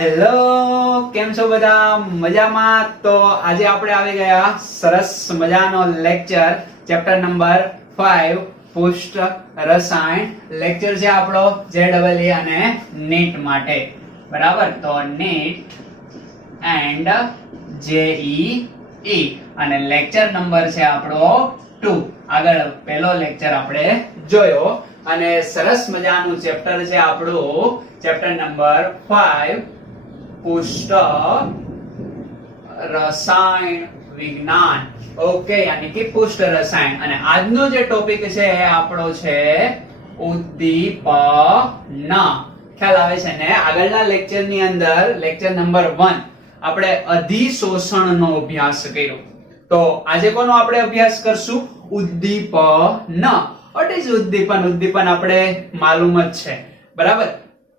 Hello, કેમ છો બધા? મજામાં? તો આજે આપણે આવી ગયા સરસ મજાનો લેક્ચર ચેપ્ટર નંબર 5 પુષ્ટ રસાયણ લેક્ચર છે આપણો JEE અને નીટ માટે, બરાબર? તો નીટ એન્ડ JEE અને લેક્ચર નંબર છે આપણો 2. આગળ પહેલો લેક્ચર આપણે જોયો અને સરસ મજાનું ચેપ્ટર છે આપણું ચેપ્ટર નંબર 5 પુષ્ટ રસાયણ વિજ્ઞાન. ઓકે, યાની કે પુષ્ટ રસાયણ. અને આજનો જે ટોપિક છે એ આપણો છે ઉદ્દીપન. ખ્યાલ આવે છે ને? આગળના લેક્ચર ની અંદર લેક્ચર નંબર 1 આપણે અધિશોષણનો અભ્યાસ કર્યો. તો આજે કોનો આપણે અભ્યાસ કરશું? ઉદ્દીપન. What is ઉદ્દીપન? ઉદ્દીપન આપણે માલુમ જ છે, બરાબર?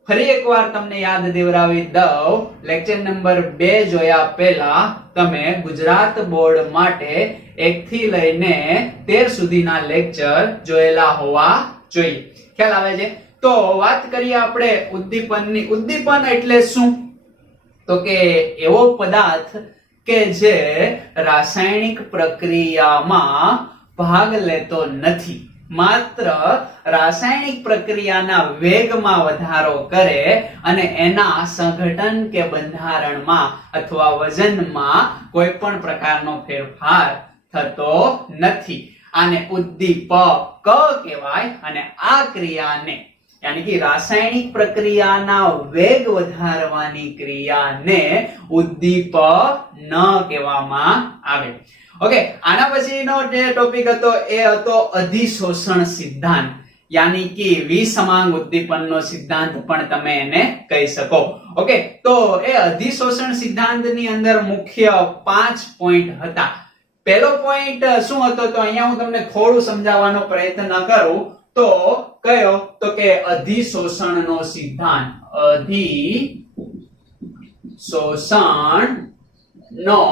ફરી એકવાર તમને યાદ દેવરાવી દઉં, લેક્ચર નંબર 2 જોયા પહેલા તમે ગુજરાત બોર્ડ માટે 1 થી લઈને 13 સુધીના લેક્ચર જોયેલા હોવા જોઈએ. ખ્યાલ આવે છે? તો વાત કરીએ આપણે ઉદ્દીપનની. ઉદ્દીપન એટલે શું? તો કે એવો પદાર્થ કે જે રાસાયણિક પ્રક્રિયામાં ભાગ લેતો નથી, માત્ર રાસાયણિક પ્રક્રિયાના વેગમાં વધારો કરે અને એના સંઘટન કે બંધારણમાં અથવા વજનમાં કોઈ પણ પ્રકારનો ફેરફાર થતો નથી. આને ઉદ્દીપક કહેવાય. અને આ ક્રિયાને યાની કે રાસાયણિક પ્રક્રિયાના વેગ વધારવાની ક્રિયાને ઉદ્દીપન કહેવામાં આવે. ઓકે, આના પછીનો જે ટોપિક હતો એ હતો અધિશોષણ સિદ્ધાંત, યાની કે વિસમાંગ ઉદ્દીપનનો સિદ્ધાંત પણ તમે એને કહી શકો. ઓકે, તો એ અધિશોષણ સિદ્ધાંતની અંદર મુખ્ય 5 પોઈન્ટ હતા. પહેલો પોઈન્ટ શું હતો? તો અહીંયા હું તમને થોડું સમજાવવાનો પ્રયત્ન કરું. તો કયો? તો કે અધિશોષણનો સિદ્ધાંત. અધિશોષણ નો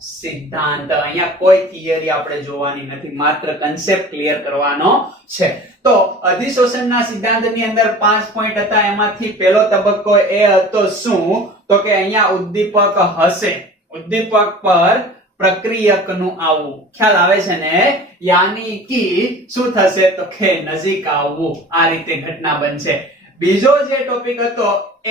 સિદ્ધાંત. અહીંયા કોઈ થિયરી આપણે જોવાની નથી, માત્ર કન્સેપ્ટ ક્લિયર કરવાનો છે. તો અધિશોષણના સિદ્ધાંતની અંદર 5 પોઈન્ટ હતા. એમાંથી પહેલો તબક્કો એ હતો શું? તો કે અહીંયા ઉદ્દીપક હશે, ઉદ્દીપક પર પ્રક્રિયકનું આવવું. ખ્યાલ આવે છે ને? યાની કે શું થશે? તો કે નજીક આવવું. આ રીતે ઘટના બનશે. બીજો જે ટોપિક હતો એ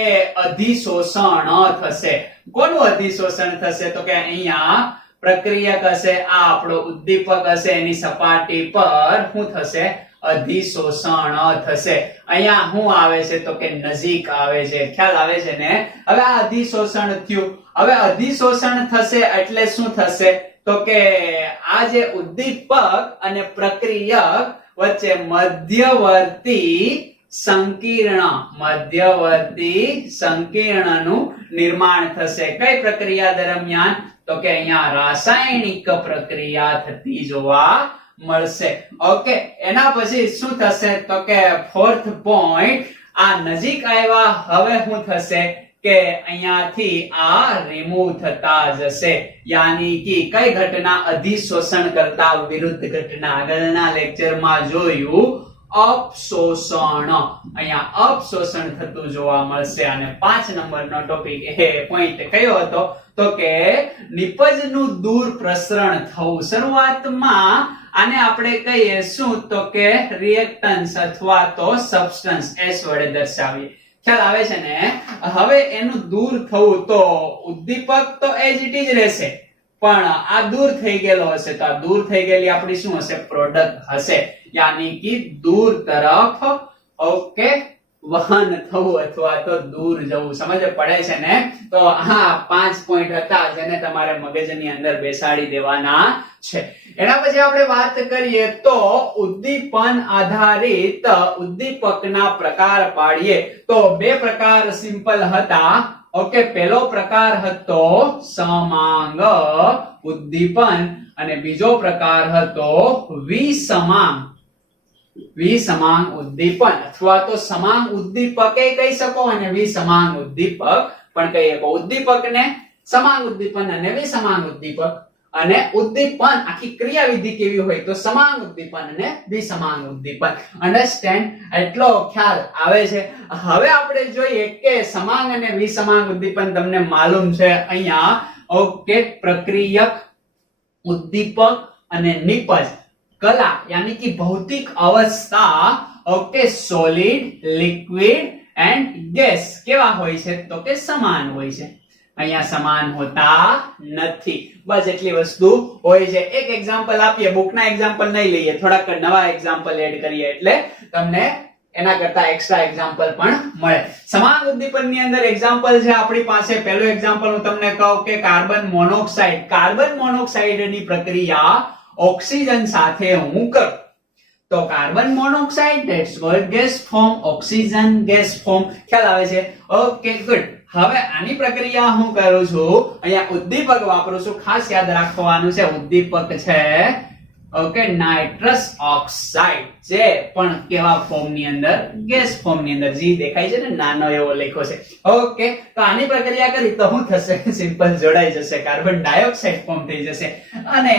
અધિશોષણ થશે. કોનું અધિશોષણ થશે? તો કે અહીંયા પ્રક્રિયક હશે, આ આપણો ઉદ્દીપક હશે, એની સપાટી પર શું થશે? અધિશોષણ થશે. અહીંયા શું આવે છે? તો કે નજીક આવે છે. ખ્યાલ આવે છે ને? હવે આ અધિશોષણ થયું. હવે અધિશોષણ થશે એટલે શું થશે? તો કે આ જે ઉદ્દીપક અને પ્રક્રિયક વચ્ચે મધ્યવર્તી સંકીર્ણનું નિર્માણ થશે. કઈ પ્રક્રિયા દરમિયાન? તો કે અહીંયા રાસાયણિક પ્રક્રિયા થતી જોવા મળશે. ઓકે, એના પછી શું થશે? તો કે ફોર્થ પોઈન્ટ, આ નજીક આવ્યા. હવે શું થશે કે અહીંયાથી આ રિમૂવ થતા જશે. યાની કે કઈ ઘટના? અધિશોષણ કરતા વિરુદ્ધ ઘટના. આગળના લેક્ચરમાં જોયું અપશોષણ. અહીંયા અપશોષણ થતું જોવા મળશે. અને 5 નંબરનો ટોપિક એ પોઈન્ટ કયો હતો? તો કે નિપજનું દૂર પ્રસરણ થવું. શરૂઆતમાં આને આપણે કહીએ શું? તો કે રિએક્ટન્સ અથવા તો સબસ્ટન્સ S વડે દર્શાવીએ. ખ્યાલ આવે છે ને? હવે એનું દૂર થવું, તો ઉદ્દીપક તો એજ ઇટ ઇઝ રહેશે, પણ આ દૂર થઈ ગયેલો હશે. તો આ દૂર થઈ ગયેલી આપણી શું હશે? પ્રોડક્ટ હશે. યાની કે દૂર તરફ ઓકે વહન થવું અથવા તો દૂર જવું. સમજ પડે છે ને? તો હા 5 પોઈન્ટ હતા જેને તમારે મગજની અંદર બેસાડી દેવાના છે. એના પછી આપણે વાત કરીએ તો ઉદ્દીપન આધારિત ઉદ્દીપકના પ્રકાર પાડીએ તો 2 પ્રકાર સિમ્પલ હતા. ઓકે, પહેલો પ્રકાર હતો સમાંગ ઉદ્દીપન અને બીજો પ્રકાર હતો વિસમાંગ ઉદ્દીપન અથવા તો સમાંગ ઉદ્દીપક એ કહી શકો અને વિસમાંગ ઉદ્દીપક પણ કહી શકો. ઉદ્દીપકને સમાંગ ઉદ્દીપન અને વિસમાંગ ઉદ્દીપક અને ઉદ્દીપન આખી ક્રિયાવિધિ કેવી હોય તો સમાંગ ઉદ્દીપન અને વિસમાંગ ઉદ્દીપન. અન્ડરસ્ટેન્ડ? એટલો ખ્યાલ આવે છે. હવે આપણે જોઈએ કે સમાંગ અને વિસમાંગ ઉદ્દીપન તમને માલુમ છે અહીંયા. ઓકે, પ્રક્રિયક, ઉદ્દીપક અને નિપજ કલા યાની કે ભૌતિક અવસ્થા. Okay, solid, liquid and gas કેવા હોય છે તો કે સમાન હોય છે. અહીંયા સમાન હોતા નથી. બસ એટલી વસ્તુ હોય છે. એક એક્ઝામ્પલ આપીએ, બુકના એક્ઝામ્પલ નહીં લઈએ, થોડાક નવા એક્ઝામ્પલ એડ કરીએ એટલે તમને એના કરતા એક્સ્ટ્રા એક્ઝામ્પલ પણ મળે. સમાન ઉદ્દીપનની અંદર એક્ઝામ્પલ છે આપણી પાસે. પહેલું એક્ઝામ્પલ હું તમને કહું કે કાર્બન મોનોક્સાઇડ. કાર્બન મોનોક્સાઇડની પ્રક્રિયા ઓક્સિજન સાથે હું કરું તો carbon monoxide that's cold gas form. Oxygen gas form. ખ્યાલ આવે છે? Okay, good. હવે આની પ્રક્રિયા હું કરું છું, અહીંયા ઉદ્દીપક વાપરું છું. ખાસ યાદ રાખવાનું છે ઉદ્દીપક છે ઓકે નાઇટ્રસ ઓક્સાઇડ, જે પણ કેવા ફોર્મ ની અંદર? ગેસ ફોર્મ ની અંદર. જી દેખાય છે ને, નાનો એવો લખ્યો છે. ઓકે, તો આની પ્રક્રિયા કરી તો શું થશે? સિમ્પલ જોડાઈ જશે, કાર્બન ડાયોક્સાઇડ ફોર્મ થઈ જશે. અને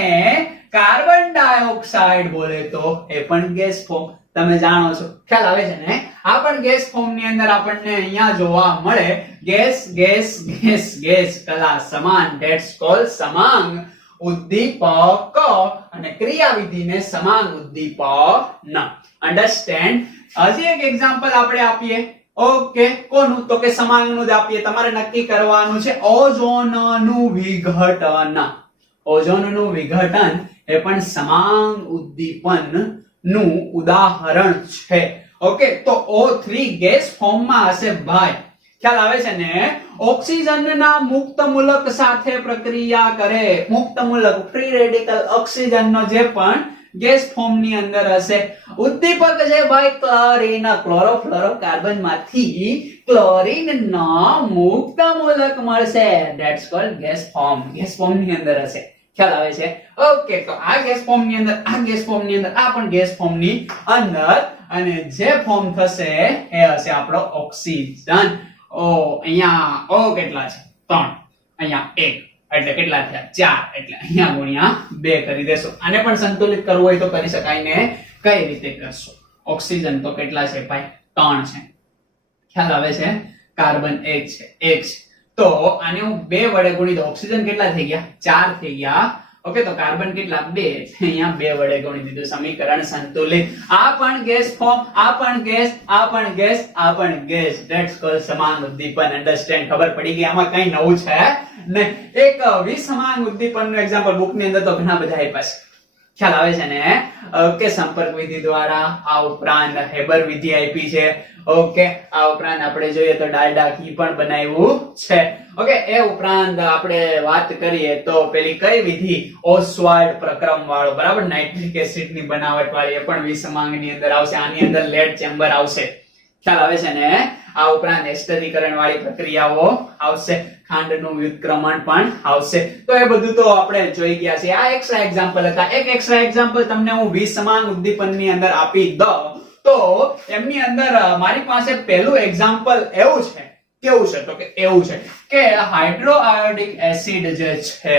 કાર્બન ડાયોક્સાઇડ બોલે તો એ પણ ગેસ ફોર્મ. તમે જાણો છો, ખ્યાલ આવે છે ને? આ પણ ગેસ ફોર્મ ની અંદર આપણને અહીંયા જોવા મળે. ગેસ ગેસ ગેસ ગેસ કલા સમાન, ધેટ્સ કોલ્ડ સમાંગ ઉદ્દીપક અને ક્રિયાવિધિને સમાંગ ઉદ્દીપન. અન્ડરસ્ટેન્ડ? હજી એક એક્ઝામ્પલ આપણે આપીએ. ઓકે, કોનું? તો કે સમાંગનું જ આપીએ. તમારે નક્કી કરવાનું છે ઓઝોનનું વિઘટન. ઓઝોનનું વિઘટન એ પણ સમાંગ ઉદ્દીપન નું ઉદાહરણ છે. ઓકે, તો O3 ગેસ ફોર્મમાં હશે ભાઈ. ખ્યાલ આવે છે ને? ઓક્સિજનના મુક્ત મૂલક સાથે પ્રક્રિયા કરે. મુક્ત મૂલક, ફ્રી રેડિકલ ઓક્સિજનનો જે પણ ગેસ ફોર્મ ની અંદર હશે. ઉદ્દીપક છે ભાઈ ક્લોરીન. ક્લોરોફ્લોરોકાર્બન માંથી ક્લોરીન નો મુક્ત મૂલક મળશે. That's cold gas form. Gas form ની અંદર હશે. ખ્યાલ આવે છે? ઓકે, તો આ ગેસ ફોર્મ ની અંદર, આ ગેસ ફોર્મ ની અંદર, આ પણ ગેસ ફોર્મ ની અંદર, અને જે ફોર્મ થશે એ હશે આપણો ઓક્સિજન. ઓ અહીંયા ઓ કેટલા છે? 3. અહીંયા 1 એટલે કેટલા થયા? 4. એટલે અહીંયા ગુણ્યા 2 કરી દેશો. આને પણ સંતુલિત કરવું હોય તો કરી શકાય ને. કઈ રીતે કરશો? ઓક્સિજન તો કેટલા છે ભાઈ? 3 છે. ખ્યાલ આવે છે? કાર્બન 1 છે, 1 છે. તો આને હું 2 વડે ગુણી દઉં. ઓક્સિજન કેટલા થઈ ગયા? 4 થઈ ગયા. ઓકે, તો કાર્બન કેટલા? 2. અહીંયા 2 વડે ગુણી દીધું. સમીકરણ સંતુલિત. આ પણ ગેસ ફોર્મ, આ પણ ગેસ, આ પણ ગેસ, આ પણ ગેસ. ધેટ્સ કોલ્ડ સમાંગ ઉદ્દીપન. અન્ડરસ્ટેન્ડ? ખબર પડી ગઈ? આમાં કઈ નવું છે નહીં. એક વિસમાંગ ઉદ્દીપનનું એક્ઝામ્પલ બુક ની અંદર તો ઘણા બધા આપ્યા છે. ખ્યાલ આવે છે ને? ઓકે, સંપર્ક વિધિ દ્વારા, આ ઉપરાંત હેબર વિધિ આપી છે. ઓકે, આ ઉપરાંત આપણે જોઈએ તો ડાલ્ડા ઘી પણ બનાવ્યું છે. ઓકે, એ ઉપરાંત આપણે વાત કરીએ તો પેલી કઈ વિધિ? ઓસ્વાલ્ડ પ્રક્રમ વાળો, બરાબર, નાઇટ્રિક એસિડ ની બનાવટ વાળી, એ પણ વિસમાંગ ની અંદર આવશે. આની અંદર લેડ ચેમ્બર આવશે. ખ્યાલ આવે છે ને? આ ઉપરાંત એસ્ટરીકરણ વાળી પ્રક્રિયાઓ આવશે. ખાંડનું વ્યુત્ક્રમણ પણ આવશે. તો એ બધું તો આપણે જોઈ ગયા છે. આ એક્સ્ટ્રા એક્ઝામ્પલ હતા. એક એક્સ્ટ્રા એક્ઝામ્પલ તમને હું વિસમાંગ ઉદ્દીપન ની અંદર આપી દઉં તો એમની અંદર મારી પાસે પહેલું એક્ઝામ્પલ એવું છે. કેવું છે? તો કે એવું છે કે હાઇડ્રોઆયોડિક એસિડ જે છે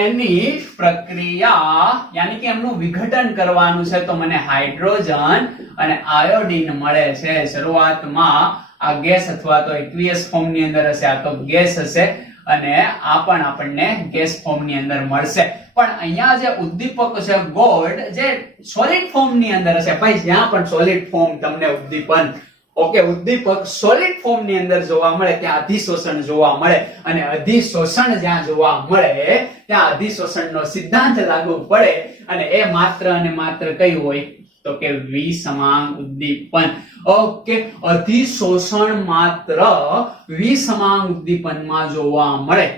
એની પ્રક્રિયા યાની કે એમનું વિઘટન કરવાનું છે. તો મને હાઇડ્રોજન અને આયોડીન મળે છે. શરૂઆતમાં આ ગેસ અથવા તો એક્વિયસ ફોર્મ ની અંદર હશે. આ તો ગેસ હશે અને આ પણ આપણને ગેસ ફોર્મ ની અંદર મળશે. પણ અહીંયા જે ઉદ્દીપક છે ગોલ્ડ, જે સોલિડ ફોર્મ ની અંદર હશે. ભાઈ જ્યાં પણ સોલિડ ફોર્મ તમને ઉદ્દીપન, ઓકે, ઉદ્દીપક સોલિડ ફોર્મ ની અંદર જોવા મળે ત્યાં અધિશોષણ જોવા મળે. અને અધિશોષણ જ્યાં જોવા મળે ત્યાં અધિશોષણનો સિદ્ધાંત લાગુ પડે. અને એ માત્ર અને માત્ર કયું હોય? તો કે વિસમાંગ ઉદ્દીપન. ઓકે, અધિશોષણ માત્ર વિસમાંગ ઉદ્દીપનમાં જોવા મળે.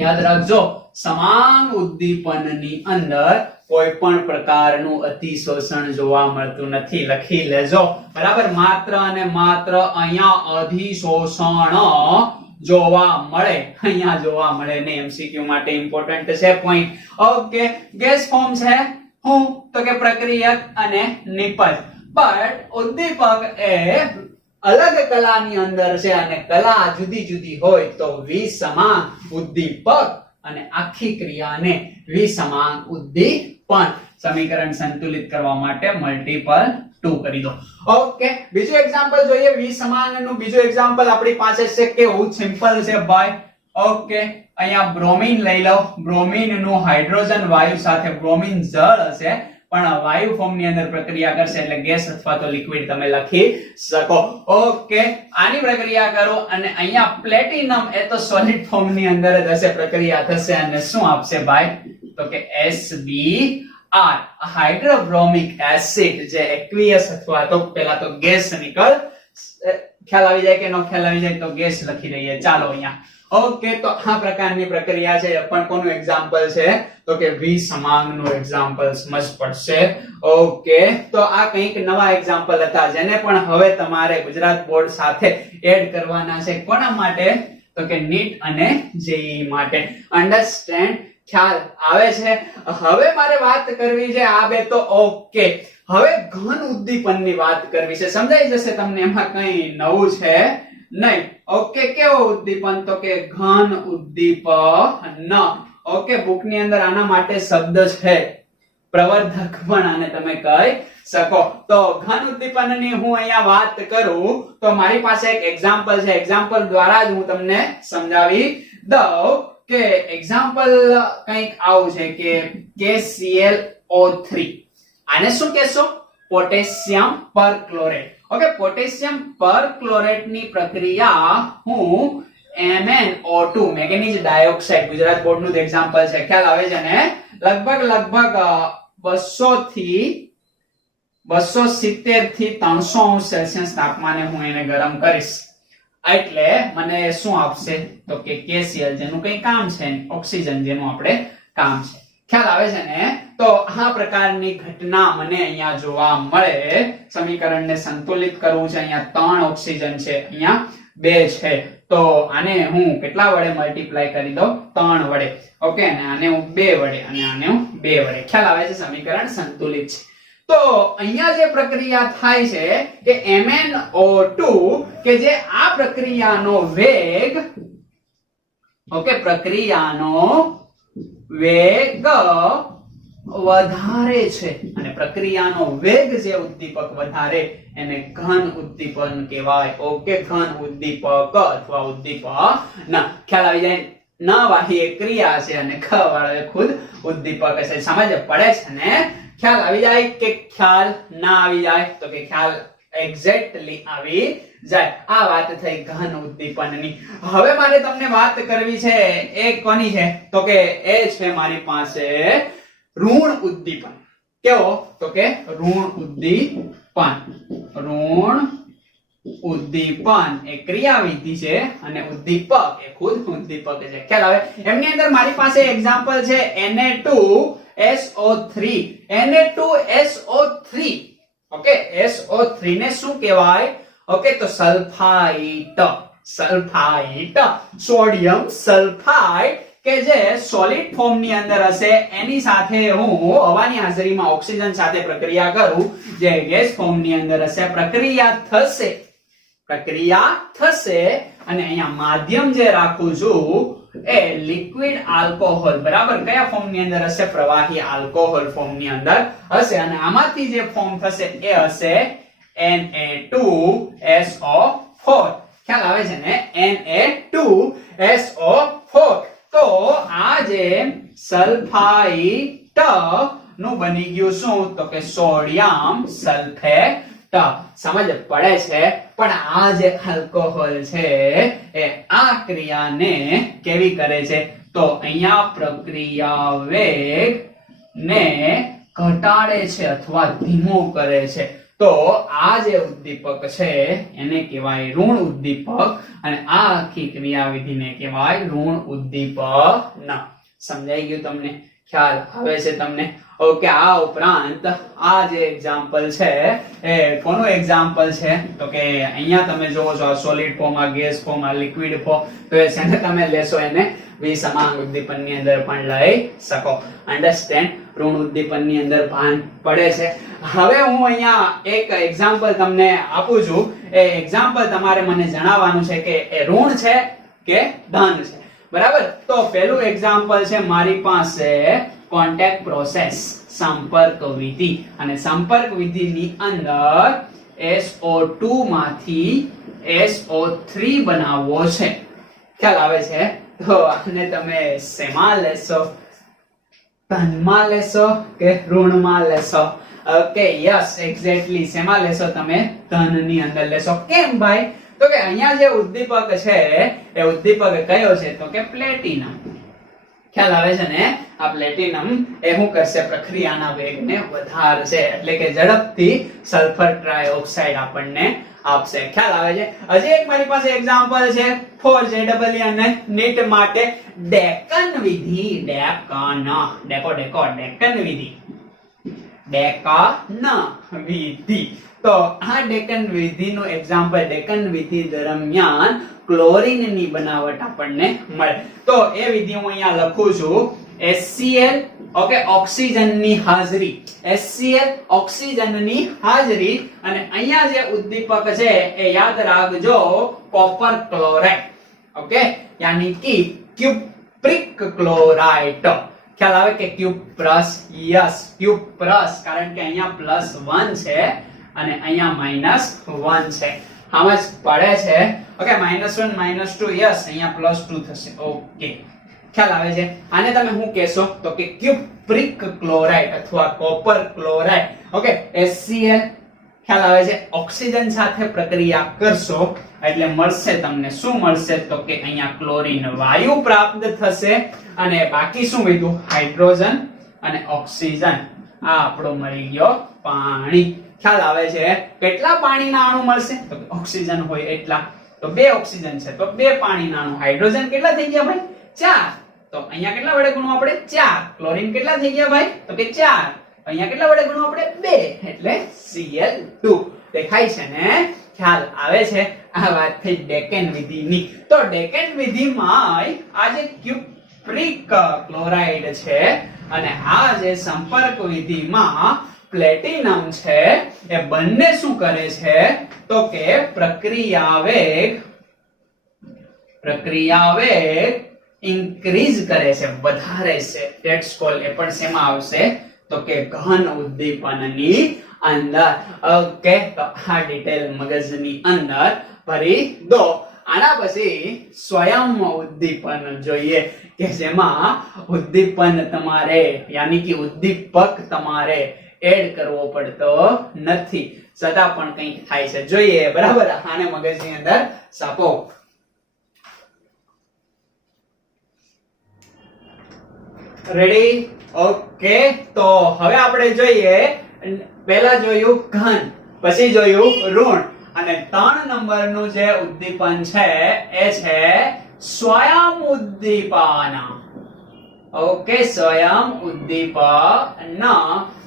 યાદ રાખજો, સમાંગ ઉદ્દીપનની અંદર કોઈ પણ પ્રકારનું અધિશોષણ જોવા મળતું નથી. લખી લેજો, બરાબર. માત્ર અને માત્ર અહીંયા અધિશોષણ જોવા મળે. અહીંયા જોવા મળે ને. એમસીક્યુ માટે ઇમ્પોર્ટન્ટ છે પોઈન્ટ. ઓકે, ગેસ ફોર્મ છે હું તો કે પ્રક્રિયક અને નિપજ. બટ ઉદ્દીપક એ અલગ કલાની અંદર છે અને કલા જુદી જુદી હોય તો વિસમાંગ ઉદ્દીપક અને આખી ક્રિયાને વિસમાંગ ઉદ્દીપન સમીકરણ સંતુલિત કરવા માટે મલ્ટીપલ 2 કરી દો. ઓકે, બીજું એક્ઝામ્પલ જોઈએ. વિસમાંગનું બીજું એક્ઝામ્પલ આપણી પાસે છે કે બહુ સિમ્પલ છે ભાઈ. ઓકે, અહીંયા બ્રોમિન લઈ લો. બ્રોમિન નું હાઇડ્રોજન વાયુ સાથે બ્રોમિન જળ હશે પણ વાયુ ફોર્મ ની અંદર પ્રક્રિયા કરશે એટલે ગેસ અથવા તો લિક્વિડ તમે લખી શકો. ઓકે, આની પ્રક્રિયા કરો અને અહીંયા પ્લેટિનમ એ તો સોલિડ ફોર્મ ની અંદર જ હશે, પ્રક્રિયા થશે અને શું આપશે ભાઈ? તો કે SbR હાઇડ્રોબ્રોમિક એસિડ જે એક્વિયસ અથવા તો પેલા તો ગેસ નીકળ. ખ્યાલ આવી જાય કે નો ખ્યાલ આવી જાય તો ગેસ લખી દઈએ. ચાલો અહીંયા. ઓકે, તો આ પ્રકારની પ્રક્રિયા છે. પણ કોનું એક્ઝામ્પલ છે? તો કે વિસમાંગનું એક્ઝામ્પલ સમજ પડશે. ઓકે, તો આ કંઈક નવા એક્ઝામ્પલ હતા જેને પણ હવે તમારે ગુજરાત બોર્ડ સાથે એડ કરવાના છે. કોના માટે? તો કે નીટ અને જેઈ માટે. અન્ડરસ્ટેન્ડ? ખ્યાલ આવે છે? હવે મારે વાત કરવી છે આ બે તો ઓકે. હવે ઘન ઉદ્દીપનની વાત કરવી છે. સમજાઈ જશે તમને, એમાં કઈ નવું છે નહીં. ઓકે, કેવો ઉદ્દીપન? તો કે ઘન ઉદ્દીપન. ઓકે, બુક ની અંદર આના માટે શબ્દ છે પ્રવર્ધક પણ આને તમે કહી શકો. તો ઘન ઉદ્દીપનની હું અહીંયા વાત કરું તો મારી પાસે એક એક્ઝામ્પલ છે. એક્ઝામ્પલ દ્વારા જ હું તમને સમજાવી દઉં કે એક્ઝામ્પલ કંઈક આવું છે કે KClO3. આને શું કહેશો? પોટેશિયમ પરક્લોરેટ. ઓકે, પોટેશિયમ પરક્લોરેટ ની પ્રક્રિયા હું MnO2 manganese dioxide, Gujarat board નું એક્ઝામ્પલ છે. ખ્યાલ આવે છે ને? લગભગ 200 થી 270 થી 300 અંશ સેલ્સિયસ તાપમાને હું એને ગરમ કરીશ એટલે મને શું આપશે? તો કે KCl જેનું કઈ કામ છે, ઓક્સિજન જેનું આપણે કામ છે. ખ્યાલ આવે છે ને? તો આ પ્રકારની ઘટના મને અહીંયા જોવા મળે. સમીકરણને સંતુલિત કરવું છે. અહીંયા 3 ઓક્સિજન છે, અહીંયા 2 છે. તો આને હું કેટલા વડે મલ્ટીપ્લાય કરી દઉં? 3 વડે. ઓકે, અને આને હું 2 વડે અને આને હું 2 વડે. ખ્યાલ આવે છે? સમીકરણ સંતુલિત છે. તો અહીંયા જે પ્રક્રિયા થાય છે કે MnO2 કે જે આ પ્રક્રિયાનો વેગ, ઓકે, પ્રક્રિયાનો વેગ વધારે છે અને પ્રક્રિયાનો વેગ જે ઉદ્દીપક વધારે એને ઘન ઉદ્દીપન કહેવાય. ઓકે, ઘન ઉદ્દીપક અથવા ઉદ્દીપન. ખ્યાલ આવી જાય? ન વાહી એક ક્રિયા છે અને ખ વાળો ખુદ ઉદ્દીપક છે. સમજ પડે છે ને? ખ્યાલ આવી જાય કે ખ્યાલ ના આવી જાય? તો કે ખ્યાલ એક્ઝેક્ટલી આવી જાય. આ વાત થઈ ઘન ઉદ્દીપનની. હવે મારે તમને વાત કરવી છે એ કોની છે? તો કે એ છે મારી પાસે ઋણ ઉદ્દીપન. કેવો? તો કે ઋણ ઉદ્દીપન. ઋણ ઉદ્દીપન એ ક્રિયાવિધિ છે અને ઉદ્દીપક એ ખુદ ઉદ્દીપક છે. ખ્યાલ આવે? એમની અંદર મારી પાસે એક્ઝામ્પલ છે Na2SO3. Na2SO3. ઓકે, SO3 ને શું કહેવાય? ઓકે, તો સલ્ફાઇટ. સલ્ફાઇટ, સોડિયમ સલ્ફાઇટ કે જે સોલિડ ફોર્મ ની અંદર હશે એની સાથે હું હવાની હાજરીમાં ઓક્સિજન સાથે પ્રક્રિયા કરું જે ગેસ ફોર્મ ની અંદર હશે. પ્રક્રિયા થશે અને અહીંયા માધ્યમ જે રાખું છું એ લિક્વિડ આલ્કોહોલ. બરાબર? કયા ફોર્મ ની અંદર હશે? પ્રવાહી આલ્કોહોલ ફોર્મ ની અંદર હશે અને આમાંથી જે ફોર્મ થશે એ હશે Na2SO4. ખ્યાલ આવે છે ને? Na2SO4. તો આ જે સલ્ફાઇટ નું બની ગયું શું? તો કે સોડિયમ સલ્ફેટ. સમજ પડે છે? પણ આ જે આલ્કોહોલ છે એ આ ક્રિયાને કેવી કરે છે? તો અહીંયા પ્રક્રિયા વેગ ને ઘટાડે છે અથવા ધીમો કરે છે. તો આ જે ઉદ્દીપક છે એને કહેવાય ઋણ ઉદ્દીપક અને આ આખી ક્રિયાવિધિને કહેવાય ઋણ ઉદ્દીપન. સમજાઈ ગયું તમને? ખ્યાલ આવે છે તમને? ઓકે, આ ઉપરાંત આ જે એક્ઝામ્પલ છે એ કોનું એક્ઝામ્પલ છે? તો કે અહીંયા તમે જોવો છો આ સોલિડ ફોર્મ, આ ગેસ ફોર્મ, આ લિક્વિડ ફોર્મ. તો એ છે ને તમે લેશો એને વિસમાંગ ઉદ્દીપન ની અંદર પણ લઈ શકો. અન્ડરસ્ટેન્ડ? ઋણ ઉદ્દીપન ની અંદર ભાન પડે છે. હવે હું અહીંયા એક એક્ઝામ્પલ તમને આપું છું. એ એક્ઝામ્પલ તમારે મને જણાવવાનું છે કે એ ઋણ છે કે ધન છે. બરાબર. તો પહેલું એક્ઝામ્પલ છે મારી પાસે કોન્ટેક્ટ પ્રોસેસ, સંપર્ક વિધિ, અને સંપર્ક વિધિની અંદર SO2 માંથી SO3 બનાવવો છે. ખ્યાલ આવે છે? તો આને તમે શેમાં લેશો? ધનમાં લેશો કે ઋણમાં લેશો? Okay, yes, exactly. શેમાં લેશો તમે? ધનની અંદર લેશો. કેમ ભાઈ? તો કે અહીંયા જે ઉદ્દીપક છે એ ઉદ્દીપક કયો છે? તો કે પ્લેટિનમ. ખ્યાલ આવે છે ને? આ પ્લેટિનમ એ શું કરશે? પ્રક્રિયાના વેગને વધારશે, એટલે કે ઝડપથી સલ્ફર ટ્રાયઓક્સાઇડ આપણને આપશે. ખ્યાલ આવે છે? હજી એક મારી પાસે એક્ઝામ્પલ છે ફોર JEE અને નીટ માટે ડેકન વિધિ. ડેકન વિધિ. તો આ ડેકન વિધિનું એક્ઝામ્પલ, ડેકન વિધિ દરમિયાન ક્લોરીનની બનાવટ આપણને મળે. તો એ વિધિ હું અહીંયા લખું છું. HCl, ઓકે, ઓક્સિજનની હાજરી, HCl ઓક્સિજનની હાજરી, અને અહીંયા જે ઉદ્દીપક છે એ યાદ રાખજો, કોપર ક્લોરાઇડ. ઓકે, યાની કે ક્યુપ્રિક ક્લોરાઇડ. ખ્યાલ આવે કે ક્યુપ્રસ? યસ, ક્યુપ્રસ, કારણ કે અહીંયા +1 છે અને અહીંયા -1 છે. સમજ પડે છે? ઓકે, -1 -2, યસ, અહીંયા +2 થશે. ઓકે, ખ્યાલ આવે છે? આને તમે શું કહેશો? તો કે ક્યુપ્રિક ક્લોરાઇડ અથવા કોપર ક્લોરાઇડ. ઓકે, HCl, ખ્યાલ આવે છે? ઓક્સિજન સાથે પ્રક્રિયા કરશો એટલે મળશે તમને શું મળશે? તો કે અહીંયા ક્લોરીન વાયુ પ્રાપ્ત થશે, અને બાકી શું વધ્યું? હાઇડ્રોજન અને ઓક્સિજન. આ આપણો મળી ગયો પાણી. ખ્યાલ આવે છે? કેટલા પાણીના અણુ મળશે? તો ઓક્સિજન હોય એટલા. તો 2 ઓક્સિજન છે તો 2 પાણીના અણુ. હાઇડ્રોજન કેટલા થઈ ગયા ભાઈ? 4. તો અહીંયા કેટલા વડે ગુણવું આપણે? 4. ક્લોરીન કેટલા થઈ ગયા ભાઈ? તો કે 4. અહીંયા કેટલા વડે ગુણવું આપણે? 2. એટલે Cl2. દેખાય છે ને? ખ્યાલ આવે છે? આ વાત થઈ ડેકન વિધિની. તો ડેકન વિધિમાં આ જે ક્યુપ્રિક ક્લોરાઇડ છે અને આ જે સંપર્ક વિધિમાં પ્લેટિનમ છે, એ બંને શું કરે છે? તો કે પ્રક્રિયા વેગ ઇન્ક્રીઝ કરે છે, વધારે છે. That's call. એ પણ શેમાં આવશે? તો કે ઘન ઉદ્દીપનની અંદર. ઓકે, તો આ ડિટેલ મગજની અંદર ભરી દો. આના પછી સ્વયં ઉદ્દીપન જોઈએ, કે જેમાં ઉદ્દીપન તમારે, યાની કે ઉદ્દીપક તમારે એડ કરવો પડતો નથી, છતાં પણ કંઈક થાય છે. જોઈએ, બરાબર? આને મગજની અંદર છાપો. રેડી? ઓકે, તો હવે આપણે જોઈએ. પહેલા જોયું ઘન, પછી જોયું ઋણ, અને 3 નંબરનું જે ઉદ્દીપન છે એ છે સ્વયં ઉદ્દીપન. ઓકે, સ્વયં ઉદ્દીપન.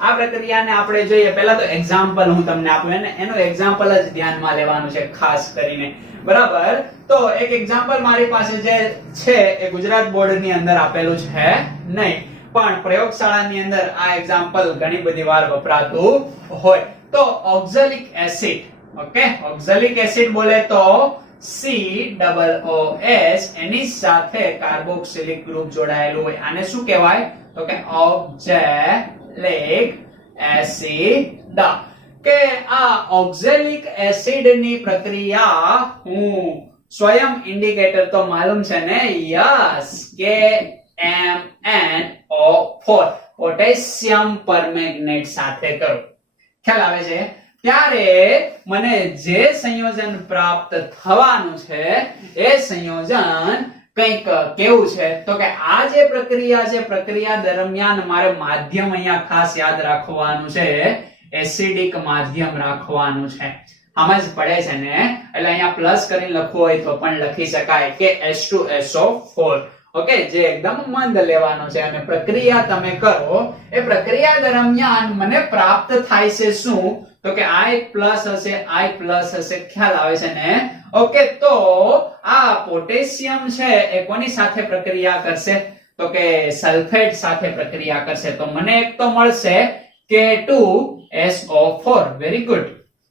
આ પ્રક્રિયાને આપણે જોઈએ. પહેલા તો એક્ઝામ્પલ હું તમને આપું, અને એનું એક્ઝામ્પલ જ ધ્યાનમાં લેવાનું છે ખાસ કરીને. બરાબર? તો એક એક્ઝામ્પલ મારી પાસે જે છે એ ગુજરાત બોર્ડની અંદર આપેલું છે નહીં, પણ પ્રયોગશાળાની અંદર આ એક્ઝામ્પલ ઘણી બધી વાર વપરાતું હોય. તો oxalic acid. Okay, oxalic acid બોલે તો COOH, એની સાથે કાર્બોક્સિલિક ગ્રુપ જોડાયેલું હોય. આને શું કહેવાય? તો કે ઓક્ઝેલિક એસિડ. કે આ ઓક્ઝેલિક એસિડની પ્રક્રિયા હું સ્વયં ઇન્ડિકેટર તો માલુમ છે ને? યસ, KMnO4, પોટેશિયમ પરમેંગનેટ સાથે કરું. ખ્યાલ આવે છે? ત્યારે મને જે સંયોજન પ્રાપ્ત થવાનું છે એ સંયોજન કંઈક કેવું છે? તો કે આ જે પ્રક્રિયા છે, પ્રક્રિયા દરમિયાન મારે માધ્યમ અહીંયા ખાસ યાદ રાખવાનું છે, એસિડિક માધ્યમ રાખવાનું છે. સમજ પડે છે ને? એટલે અહીંયા પ્લસ કરીને લખવું હોય તો પણ લખી શકાય કે H2SO4. ઓકે, જે એકદમ મંદ લેવાનો છે, અને પ્રક્રિયા તમે કરો એ પ્રક્રિયા દરમિયાન મને પ્રાપ્ત થાય છે શું? તો કે આ એક પ્લસ હશે, આ એક પ્લસ હશે. ખ્યાલ આવે છે ને? ઓકે, તો આ પોટેશિયમ છે એ કોની સાથે પ્રક્રિયા કરશે? તો કે સલ્ફેટ સાથે પ્રક્રિયા કરશે. તો મને એક તો મળશે K2SO4. Very good,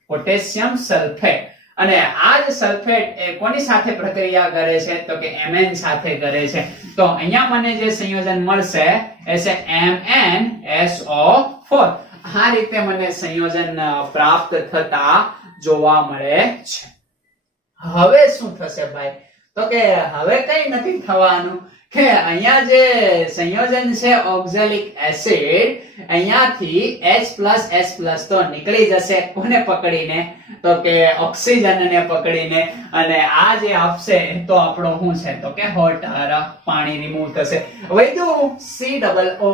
potassium sulphate. અને આ જ સલ્ફેટ એ કોની સાથે પ્રક્રિયા કરે છે તો કે Mn સાથે કરે છે. તો અહીંયા મને જે સંયોજન મળશે એ છે MnSO4. આ રીતે મને સંયોજન પ્રાપ્ત થતા જોવા મળે છે. હવે શું થશે ભાઈ તો કે હવે કઈ નથી થવાનું કે અહીંયા જે સંયોજન છે ઓક્ઝેલિક એસિડ અહીંયાથી H+S+ તો નીકળી જશે કોને પકડીને તો કે ઓક્સિજનને પકડીને અને આ જે આપશે તો આપણો શું છે તો કે વોટર પાણી રિમૂવ થશે. વધ્યું COO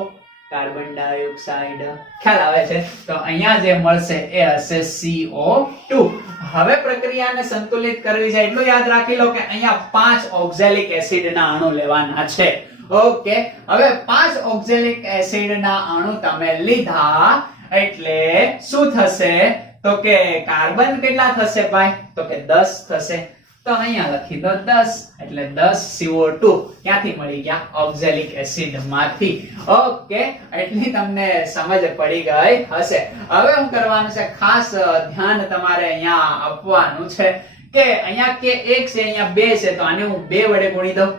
કાર્બન ડાયોક્સાઇડ ખ્યાલ આવે છે તો અહીંયા જે મળશે એ હશે CO2. હવે પ્રક્રિયાને સંતુલિત કરવી છે એટલું યાદ રાખી લો કે અહીંયા 5 ઓક્ઝેલિક એસિડના અણુ લેવાના છે. ઓકે હવે 5 ઓક્ઝેલિક એસિડના અણુ તમે લીધા એટલે શું થશે તો કે કાર્બન કેટલા થશે ભાઈ તો કે 10 થશે. તો અહીંયા લખી દો 10 એટલે 10 CO2 ક્યાંથી મળી ગયા ઓક્ઝેલિક એસિડ માંથી. ઓકે એટલી તમને સમજ પડી ગઈ હશે. હવે શું કરવાનું છે ખાસ ધ્યાન તમારે અહીંયા આપવાનું છે કે અહીંયા કે 1 છે અહીંયા 2 છે તો આને હું 2 વડે ગુણી દઉં.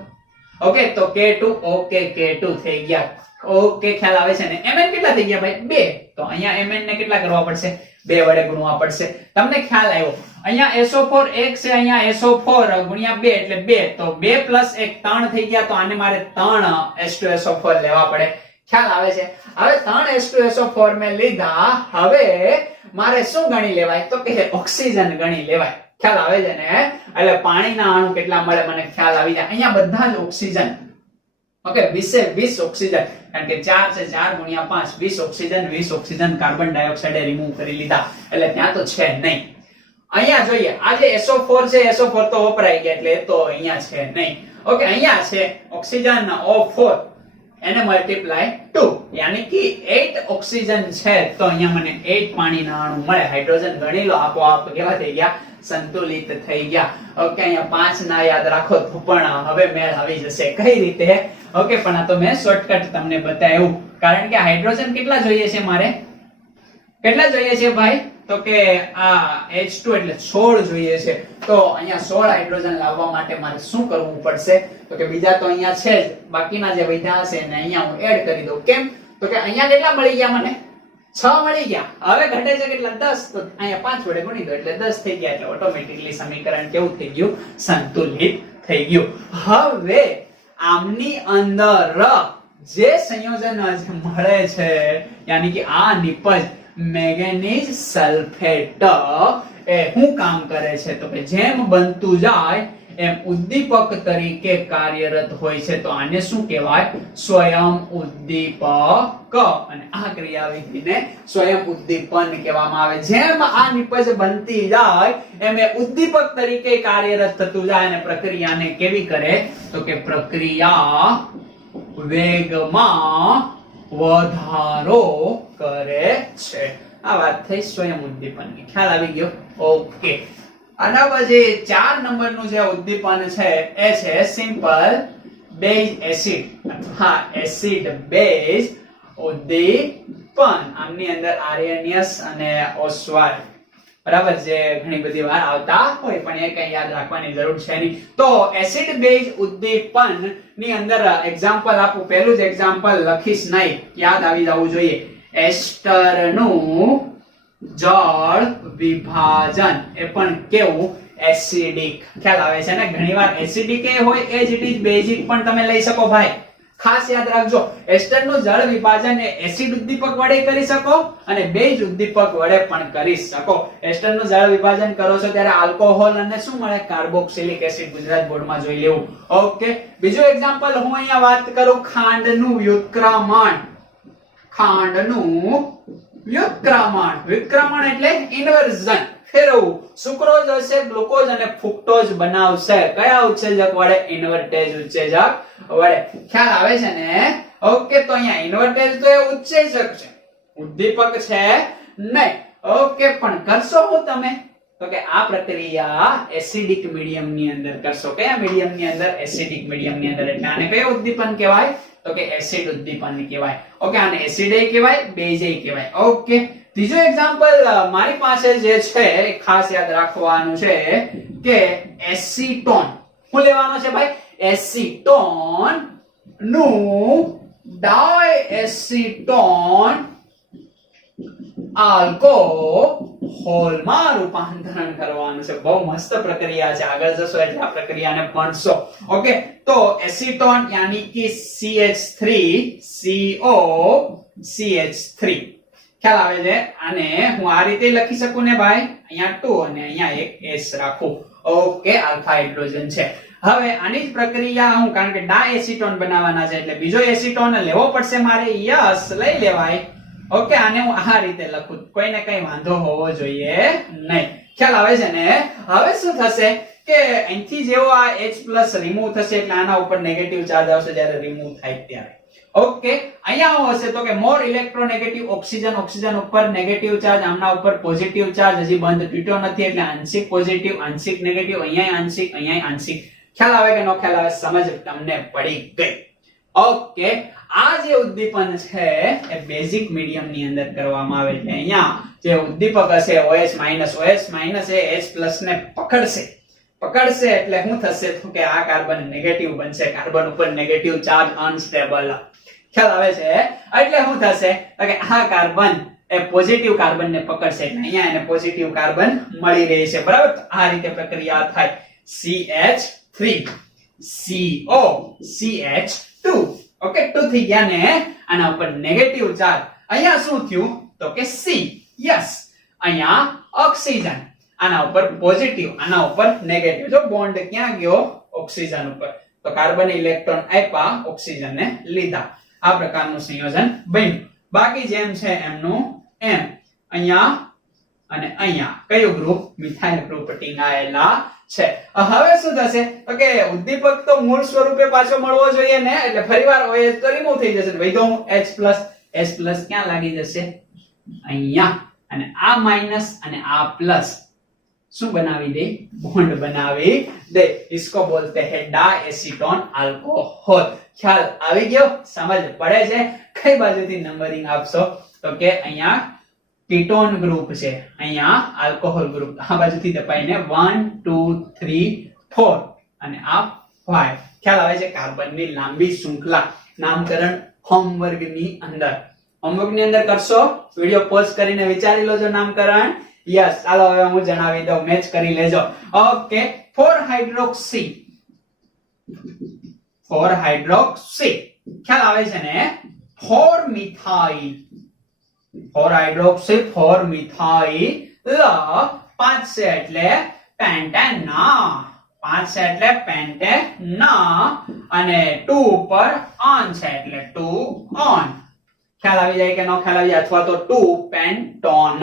ઓકે તો K2 ઓકે K2 થઈ ગયા. ઓકે ખ્યાલ આવે છે ને. Mn કેટલા થઈ ગયા ભાઈ 2 તો અહીંયા Mn ને કેટલા કરવા પડશે 2 વડે ગુણવા પડશે. તમને ખ્યાલ આવ્યો અહીંયા SO4 1 છે અહીંયા SO4 ગુણ્યા 2 એટલે 2 તો 2 + 1 3 થઈ ગયા તો આને મારે 3 H2SO4 લેવા પડે. ખ્યાલ આવે છે. હવે 3 H2SO4 મેં લીધા હવે મારે શું ગણી લેવાય તો કે ઓક્સિજન ગણી લેવાય. ખ્યાલ આવે છે ને. એટલે પાણીના અણુ કેટલા મળે મને ખ્યાલ આવી જાય. અહીંયા બધા જ ઓક્સિજન ઓકે 20 ઓક્સિજન કારણ કે 4 છે 4 ગુણ્યા 5 20 oxygen 20 oxygen carbon dioxide remove કરી લીધા એટલે ત્યાં તો છે નહીં. અહીંયા જોઈએ આ જે SO4 છે SO4 તો વપરાઈ ગયા એટલે તો અહીંયા છે નહીં. ઓકે અહીંયા છે ઓક્સિજન O4 એને મલ્ટીપ્લાય 2 યાની કે 8 ઓક્સિજન છે તો અહીંયા મને 8 પાણીના અણુ મળે. હાઇડ્રોજન ગણી લો આપોઆપ કેવા થઈ ગયા સંતુલિત થઈ ગયા. ઓકે અહીંયા 5 ના યાદ રાખો તો પણ હવે મેળ આવી જશે. કઈ રીતે ઓકે પણ આ તો મેં શોર્ટકટ તમને બતાવ્યું કારણ કે હાઇડ્રોજન કેટલા જોઈએ છે મારે કેટલા જોઈએ છે ભાઈ તો કે આ H2 એટલે 16 જોઈએ છે. તો અહીંયા 16 હાઇડ્રોજન લાવવા માટે મારે શું કરવું પડશે તો કે બીજા તો અહીંયા છે જ બાકીના જે વધ્યા હશે ને અહીંયા હું એડ કરી દઉં. કેમ તો કે અહીંયા કેટલા મળી ગયા મને 6 મળી ગયા. હવે ઘટે છે કેટલા 10 તો અહીંયા 5 વડે ગુણી દો એટલે 10 થઈ ગયા એટલે ઓટોમેટિકલી સમીકરણ કેવું થઈ ગયું સંતુલિત થઈ ગયું. હવે આમની અંદર જે સંયોજન મળે છે યાની કે આ નિપજ મેંગેનીઝ સલ્ફેટ એ શું કામ કરે છે તો કે જેમ બનતું જાય એમ ઉદ્દીપક તરીકે કાર્યરત હોય છે. તો આને શું કહેવાય સ્વયં ઉદ્દીપક અને આ ક્રિયાવિધિને સ્વયં ઉદ્દીપન કહેવામાં આવે. જેમ આ નિપજ બનતી જાય એમ એ ઉદ્દીપક તરીકે કાર્યરત થતું જાય અને પ્રક્રિયાને કેવી કરે તો કે પ્રક્રિયા વેગમાં વધારો કરે છે. આ વાત થઈ સ્વયં ઉદ્દીપનની. ખ્યાલ આવી ગયો. ઓકે આના પછી 4 નંબરનું જે ઉદ્દીપન છે એ છે સિમ્પલ બેઝ એસિડ. હા એસિડ બેઝ ઉદ્દીપન. આમની અંદર આર્યનિયસ અને ઓસ્વાલ્ડ બરાબર જે ઘણી બધી વાર આવતા હોય પણ એ કઈ યાદ રાખવાની જરૂર છે નહીં. તો એસિડ બેઝ ઉદ્દીપન ની અંદર એક્ઝામ્પલ આપું. પહેલું જ એક્ઝામ્પલ લખીશ નહીં યાદ આવી જવું જોઈએ. એસ્ટર નું જળ વિભાજન એ પણ કેવું એસિડિક. ખ્યાલ આવે છે ને. ઘણીવાર એસિડિક એ હોય એ જ ઇટ ઇઝ બેઝિક પણ તમે લઈ શકો ભાઈ. ખાસ યાદ રાખજો એસ્ટર નું જળ વિભાજન એ એસિડ ઉદ્દીપક વડે કરી શકો અને બેઝ ઉદ્દીપક વડે પણ કરી શકો. એસ્ટર નું જળ વિભાજન કરો છો ત્યારે આલ્કોહોલ અને શું મળે કાર્બોક્સિલિક એસિડ. ગુજરાત બોર્ડમાં જોઈ લેવું. ઓકે બીજું એક્ઝામ્પલ હું અહીંયા વાત કરું ખાંડનું વ્યુત્ક્રમણ. ખાંડનું વ્યુત્ક્રમણ. વ્યુત્ક્રમણ એટલે ઇન્વર્ઝન ફેરવવું. સુક્રોઝ હશે ગ્લુકોઝ અને ફ્રુક્ટોઝ બનાવશે કયા ઉત્સેચક વડે ઇન્વર્ટેજ ઉત્સેચક વડે. ખ્યાલ આવે છે ને. ઓકે તો અહીંયા ઇન્વર્ટેજ તો એ ઉત્સેચક છે ઉદ્દીપક છે નહીં. ઓકે પણ કરશો હું તમે તો કે આ પ્રક્રિયા એસિડિક મીડિયમ ની અંદર કરશો. કયા મીડિયમ ની અંદર એસિડિક મીડિયમ ની અંદર. એટલે આને કયું ઉદ્દીપન કહેવાય તો કે એસિડ ઉદ્દીપન કહેવાય. ઓકે આને એસિડ એ કહેવાય બેઝ એ કહેવાય. ઓકે ત્રીજો એક્ઝામ્પલ મારી પાસે જે છે એ ખાસ યાદ રાખવાનું છે કે એસીટોન. શું લેવાનો છે ભાઈ? એસીટોન નું ડાયએસીટોન આલ્કોહોલ માં રૂપાંતરણ કરવાનું છે. બહુ મસ્ત પ્રક્રિયા છે, આગળ જશો એટલે આ પ્રક્રિયાને ભણશો. ઓકે, તો એસીટોન યાની કે CH3CO CH3 ખ્યાલ આવે છે. અને હું આ રીતે લખી શકું ને ભાઈ, અહીંયા 2 અને અહીંયા એક S રાખું. ઓકે, આલ્ફા હાઇડ્રોજન છે. હવે આની જ પ્રક્રિયા હું, કારણ કે ડાયએસીટોન બનાવવાના છે એટલે બીજો એસીટોન લેવો પડશે મારે. યસ, લઈ લેવાય. ઓકે, આને હું આ રીતે લખું, કોઈને કઈ વાંધો હોવો જોઈએ નહીં. ખ્યાલ આવે છે ને? હવે શું થશે કે અહીંથી જેવો આ H+ રિમૂવ થશે એટલે આના ઉપર નેગેટિવ ચાર્જ આવશે જ્યારે રિમૂવ થાય ત્યારે. ઓકે, અહીંયા શું હશે તો કે મોર ઇલેક્ટ્રોનેગેટિવ ઓક્સિજન, ઓક્સિજન ઉપર નેગેટિવ ચાર્જ, આમના ઉપર પોઝિટિવ ચાર્જ હજી બંધ તૂટ્યો નથી એટલે આંશિક પોઝિટિવ, આંશિક નેગેટિવ, અહીંયા આંશિક, અહીંયા આંશિક. ખ્યાલ આવે કે નો ખ્યાલ આવે? સમજ તમને પડી ગઈ. ઓકે, આ જે ઉદ્દીપન છે એ બેઝિક મીડિયમ ની અંદર કરવામાં આવે છે. અહીંયા જે ઉદ્દીપક હશે OH- એ H+ ને પકડશે એટલે શું થશે તો કે આ કાર્બન નેગેટિવ બનશે, કાર્બન ઉપર નેગેટિવ ચાર્જ, અનસ્ટેબલ. ખ્યાલ આવે છે? એટલે શું થશે તો કે આ કાર્બન એ પોઝિટિવ કાર્બન ને પકડશે એટલે અહીંયા એને પોઝિટિવ કાર્બન મળી રહે છે. બરાબર? તો આ રીતે પ્રક્રિયા થાય. CH3 CO CH2. ઓકે, 2 થઈ ગયા ને. આના ઉપર નેગેટિવ ચાર્જ, અહીંયા શું થયું તો કે C. યસ, અહીંયા ઓક્સિજન, આના ઉપર પોઝિટિવ, આના ઉપર નેગેટિવ. જો બોન્ડ ક્યાં ગયો? ઓક્સિજન ઉપર. તો કાર્બન ઇલેક્ટ્રોન આપ્યા, ઓક્સિજન ને લીધા. આ પ્રકારનું સંયોજન બન્યું. બાકી જેમ છે એમનું એમ. અહીંયા અને અહીંયા કયું ગ્રુપ? મિથાઇલ ગ્રુપ ટીંગાયેલા છે. હવે શું થશે તો કે ઉદ્દીપક તો મૂળ સ્વરૂપે પાછો મળવો જોઈએ ને, એટલે ફરીવાર OH તો રિમૂવ થઈ જશે. વૈધો H+ ક્યાં લાગી જશે? અહીંયા. અને આ માઈનસ અને આ પ્લસ શું બનાવી દે? બોન્ડ બનાવી દે. इसको बोलते हैं डायएसीटोन अल्कोहल. ખ્યાલ આવી ગયો? સમજ પડે છે? કઈ બાજુથી નંબરિંગ આપશો તો કે અહીંયા કીટોન ગ્રુપ છે, અહીંયા આલ્કોહોલ ગ્રુપ. આ બાજુથી દબાઈને 1 2 3 4 અને આ 5. ખ્યાલ આવે છે? કાર્બનની લાંબી શૃંખલા. નામકરણ હોમવર્કની અંદર કરશો. વિડિયો પોઝ કરીને વિચારી લોજો નામકરણ. યસ, ચાલો હવે હું જણાવી દઉં, મેચ કરી લેજો. Okay, 4 hydroxy. ખ્યાલ આવે છે ને? 4 મિથાઇલ, 4 હાઇડ્રોક્સી, 4 મિથાઇલ. 5 છે એટલે પેન્ટેના, 5 છે એટલે પેન્ટેના. અને 2 ઉપર ઓન છે એટલે 2 ઓન. ખ્યાલ આવી જાય કે નો ખ્યાલ આવી જાય? અથવા તો 2 પેન્ટોન.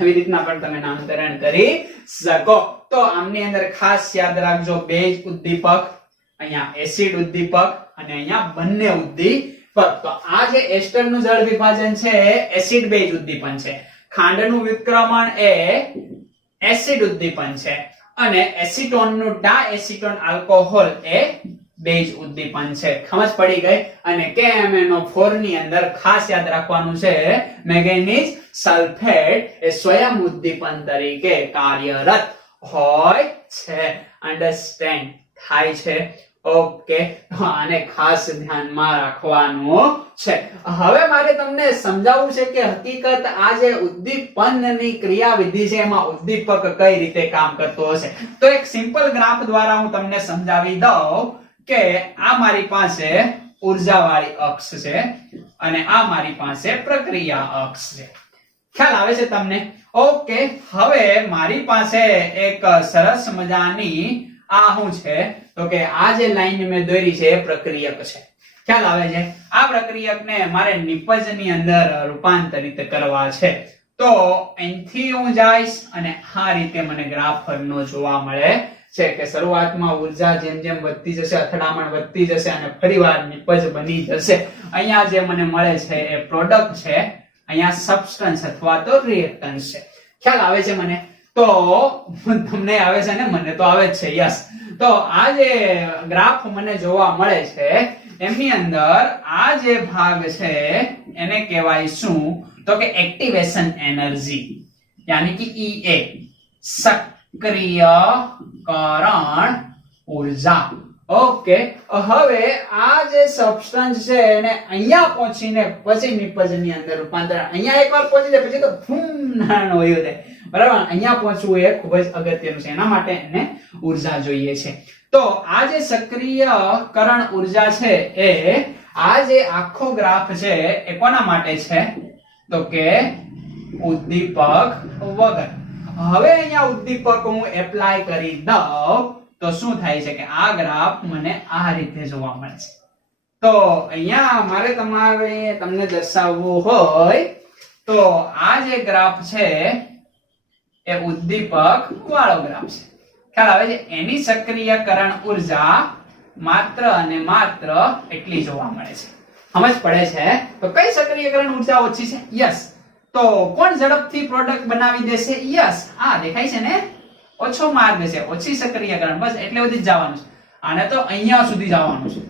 આવી રીતના પણ તમે નામકરણ કરી શકો. તો આમની અંદર ખાસ યાદ રાખજો, બેઝ ઉદ્દીપક, અહીંયા એસિડ ઉદ્દીપક અને અહીંયા બંને ઉદ્દીપક. તો આ જે એસ્ટર નું જળ વિભાજન છે એસિડ બેઝ ઉદ્દીપન છે. ખાંડનું વિક્રમણ એ એસિડ ઉદ્દીપન છે અને એસીટોન નું ડાયએસીટોન આલ્કોહોલ એ બેઝ ઉદ્દીપન છે. સમજ પડી ગઈ? અને KMnO4 ની અંદર ખાસ યાદ રાખવાનું છે મેંગેનીઝ સલ્ફેટ એ સ્વયં ઉદ્દીપન તરીકે કાર્યરત હોય છે. અન્ડરસ્ટેન્ડ થાય છે? ઓકે, આને ખાસ ધ્યાનમાં રાખવાનું છે. હવે મારે તમને સમજાવવું છે કે હકીકત આ જે ઉદ્દીપનની ક્રિયાવિધિ છે એમાં ઉદ્દીપક કઈ રીતે કામ કરતો હશે. તો એક સિમ્પલ ગ્રાફ દ્વારા હું તમને સમજાવી દઉં કે આ મારી પાસે ઉર્જાવાળી અક્ષ છે અને આ મારી પાસે પ્રક્રિયા અક્ષ છે. ખ્યાલ આવે છે તમને? ઓકે, હવે મારી પાસે એક સરસ મજાની આ શું છે તો કે આ જે લાઈન મેં દોરી છે એ પ્રક્રિયક છે. ખ્યાલ આવે છે? આ પ્રક્રિયકને મારે નિપજની અંદર રૂપાંતરિત કરવા છે. તો અહીંથી હું જઈશ અને આ રીતે મને ગ્રાફનો જોવા મળે છે કે શરૂઆતમાં ઉર્જા જેમ જેમ વધતી જશે, અથડામણ વધતી જશે અને ફરીવાર નિપજ બની જશે. અહીંયા જે મને મળે છે એ પ્રોડક્ટ છે, અહીંયા સબસ્ટન્સ અથવા તો રિએક્ટન્સ છે. ખ્યાલ આવે છે મને? તો તમને આવે છે ને? મને તો આવે જ છે. યસ. તો આ જે ગ્રાફ મને જોવા મળે છે એમની અંદર આ જે ભાગ છે એને કહેવાય શું तो કે एक्टिवेशन एनर्जी यानी कि EA सक्रियकरण ऊर्जा ओके હવે આ જે સબસ્ટન્સ છે એને અહીંયા પહોંચીને પછી નિપજની અંદર રૂપાંતર અહીંયા એકવાર પહોંચી જાય પછી તો ફૂમ નાનો હોય જાય બરાબર અહીંયા પહોંચવું એ ખૂબ જ અગત્યનું છે એના માટે એને ઊર્જા જોઈએ છે તો આ જે સક્રિયકરણ ઊર્જા છે એ આ જે આખો ગ્રાફ છે એ કોના માટે છે તો કે ઉદ્દીપક વગર હવે અહીંયા ઉદ્દીપક હું એપ્લાય કરી દઉં તો શું થાય છે કે આ ગ્રાફ મને આ રીતે જોવા મળે છે તો અહીંયા મારે તમને દર્શાવવું હોય તો આ જે ગ્રાફ છે એ ઉદ્દીપક વાળો ગ્રાફ છે ખ્યાલ આવે છે એની સક્રિયકરણ ઊર્જા માત્ર અને માત્ર એટલી જોવા મળે છે સમજ પડે છે તો કઈ સક્રિયકરણ ઊર્જા ઓછી છે યસ તો કોણ ઝડપથી પ્રોડક્ટ બનાવી દેશે યસ આ દેખાય છે ને ઓછો માર્ગ છે ઓછી સક્રિયકરણ બસ એટલે સુધી જ જવાનું છે આને તો અહીંયા સુધી જવાનું છે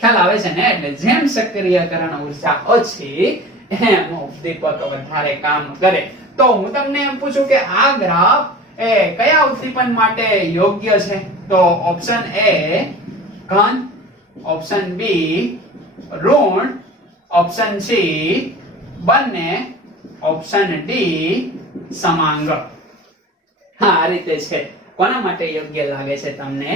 ખ્યાલ આવે છે ને એટલે જેમ સક્રિયકરણ ઊર્જા ઓછી એમ ઉદ્દીપક વધારે કામ કરે તો હું તમને એમ પૂછું કે આ ગ્રાફ એ કયા ઉદ્દીપન માટે યોગ્ય છે તો ઓપ્શન એ ઘન ઓપ્શન બી ઋણ ઓપ્શન સી બંને ઓપ્શન ડી સમાંગ હા આ રીતે છે કોના માટે યોગ્ય લાગે છે તમને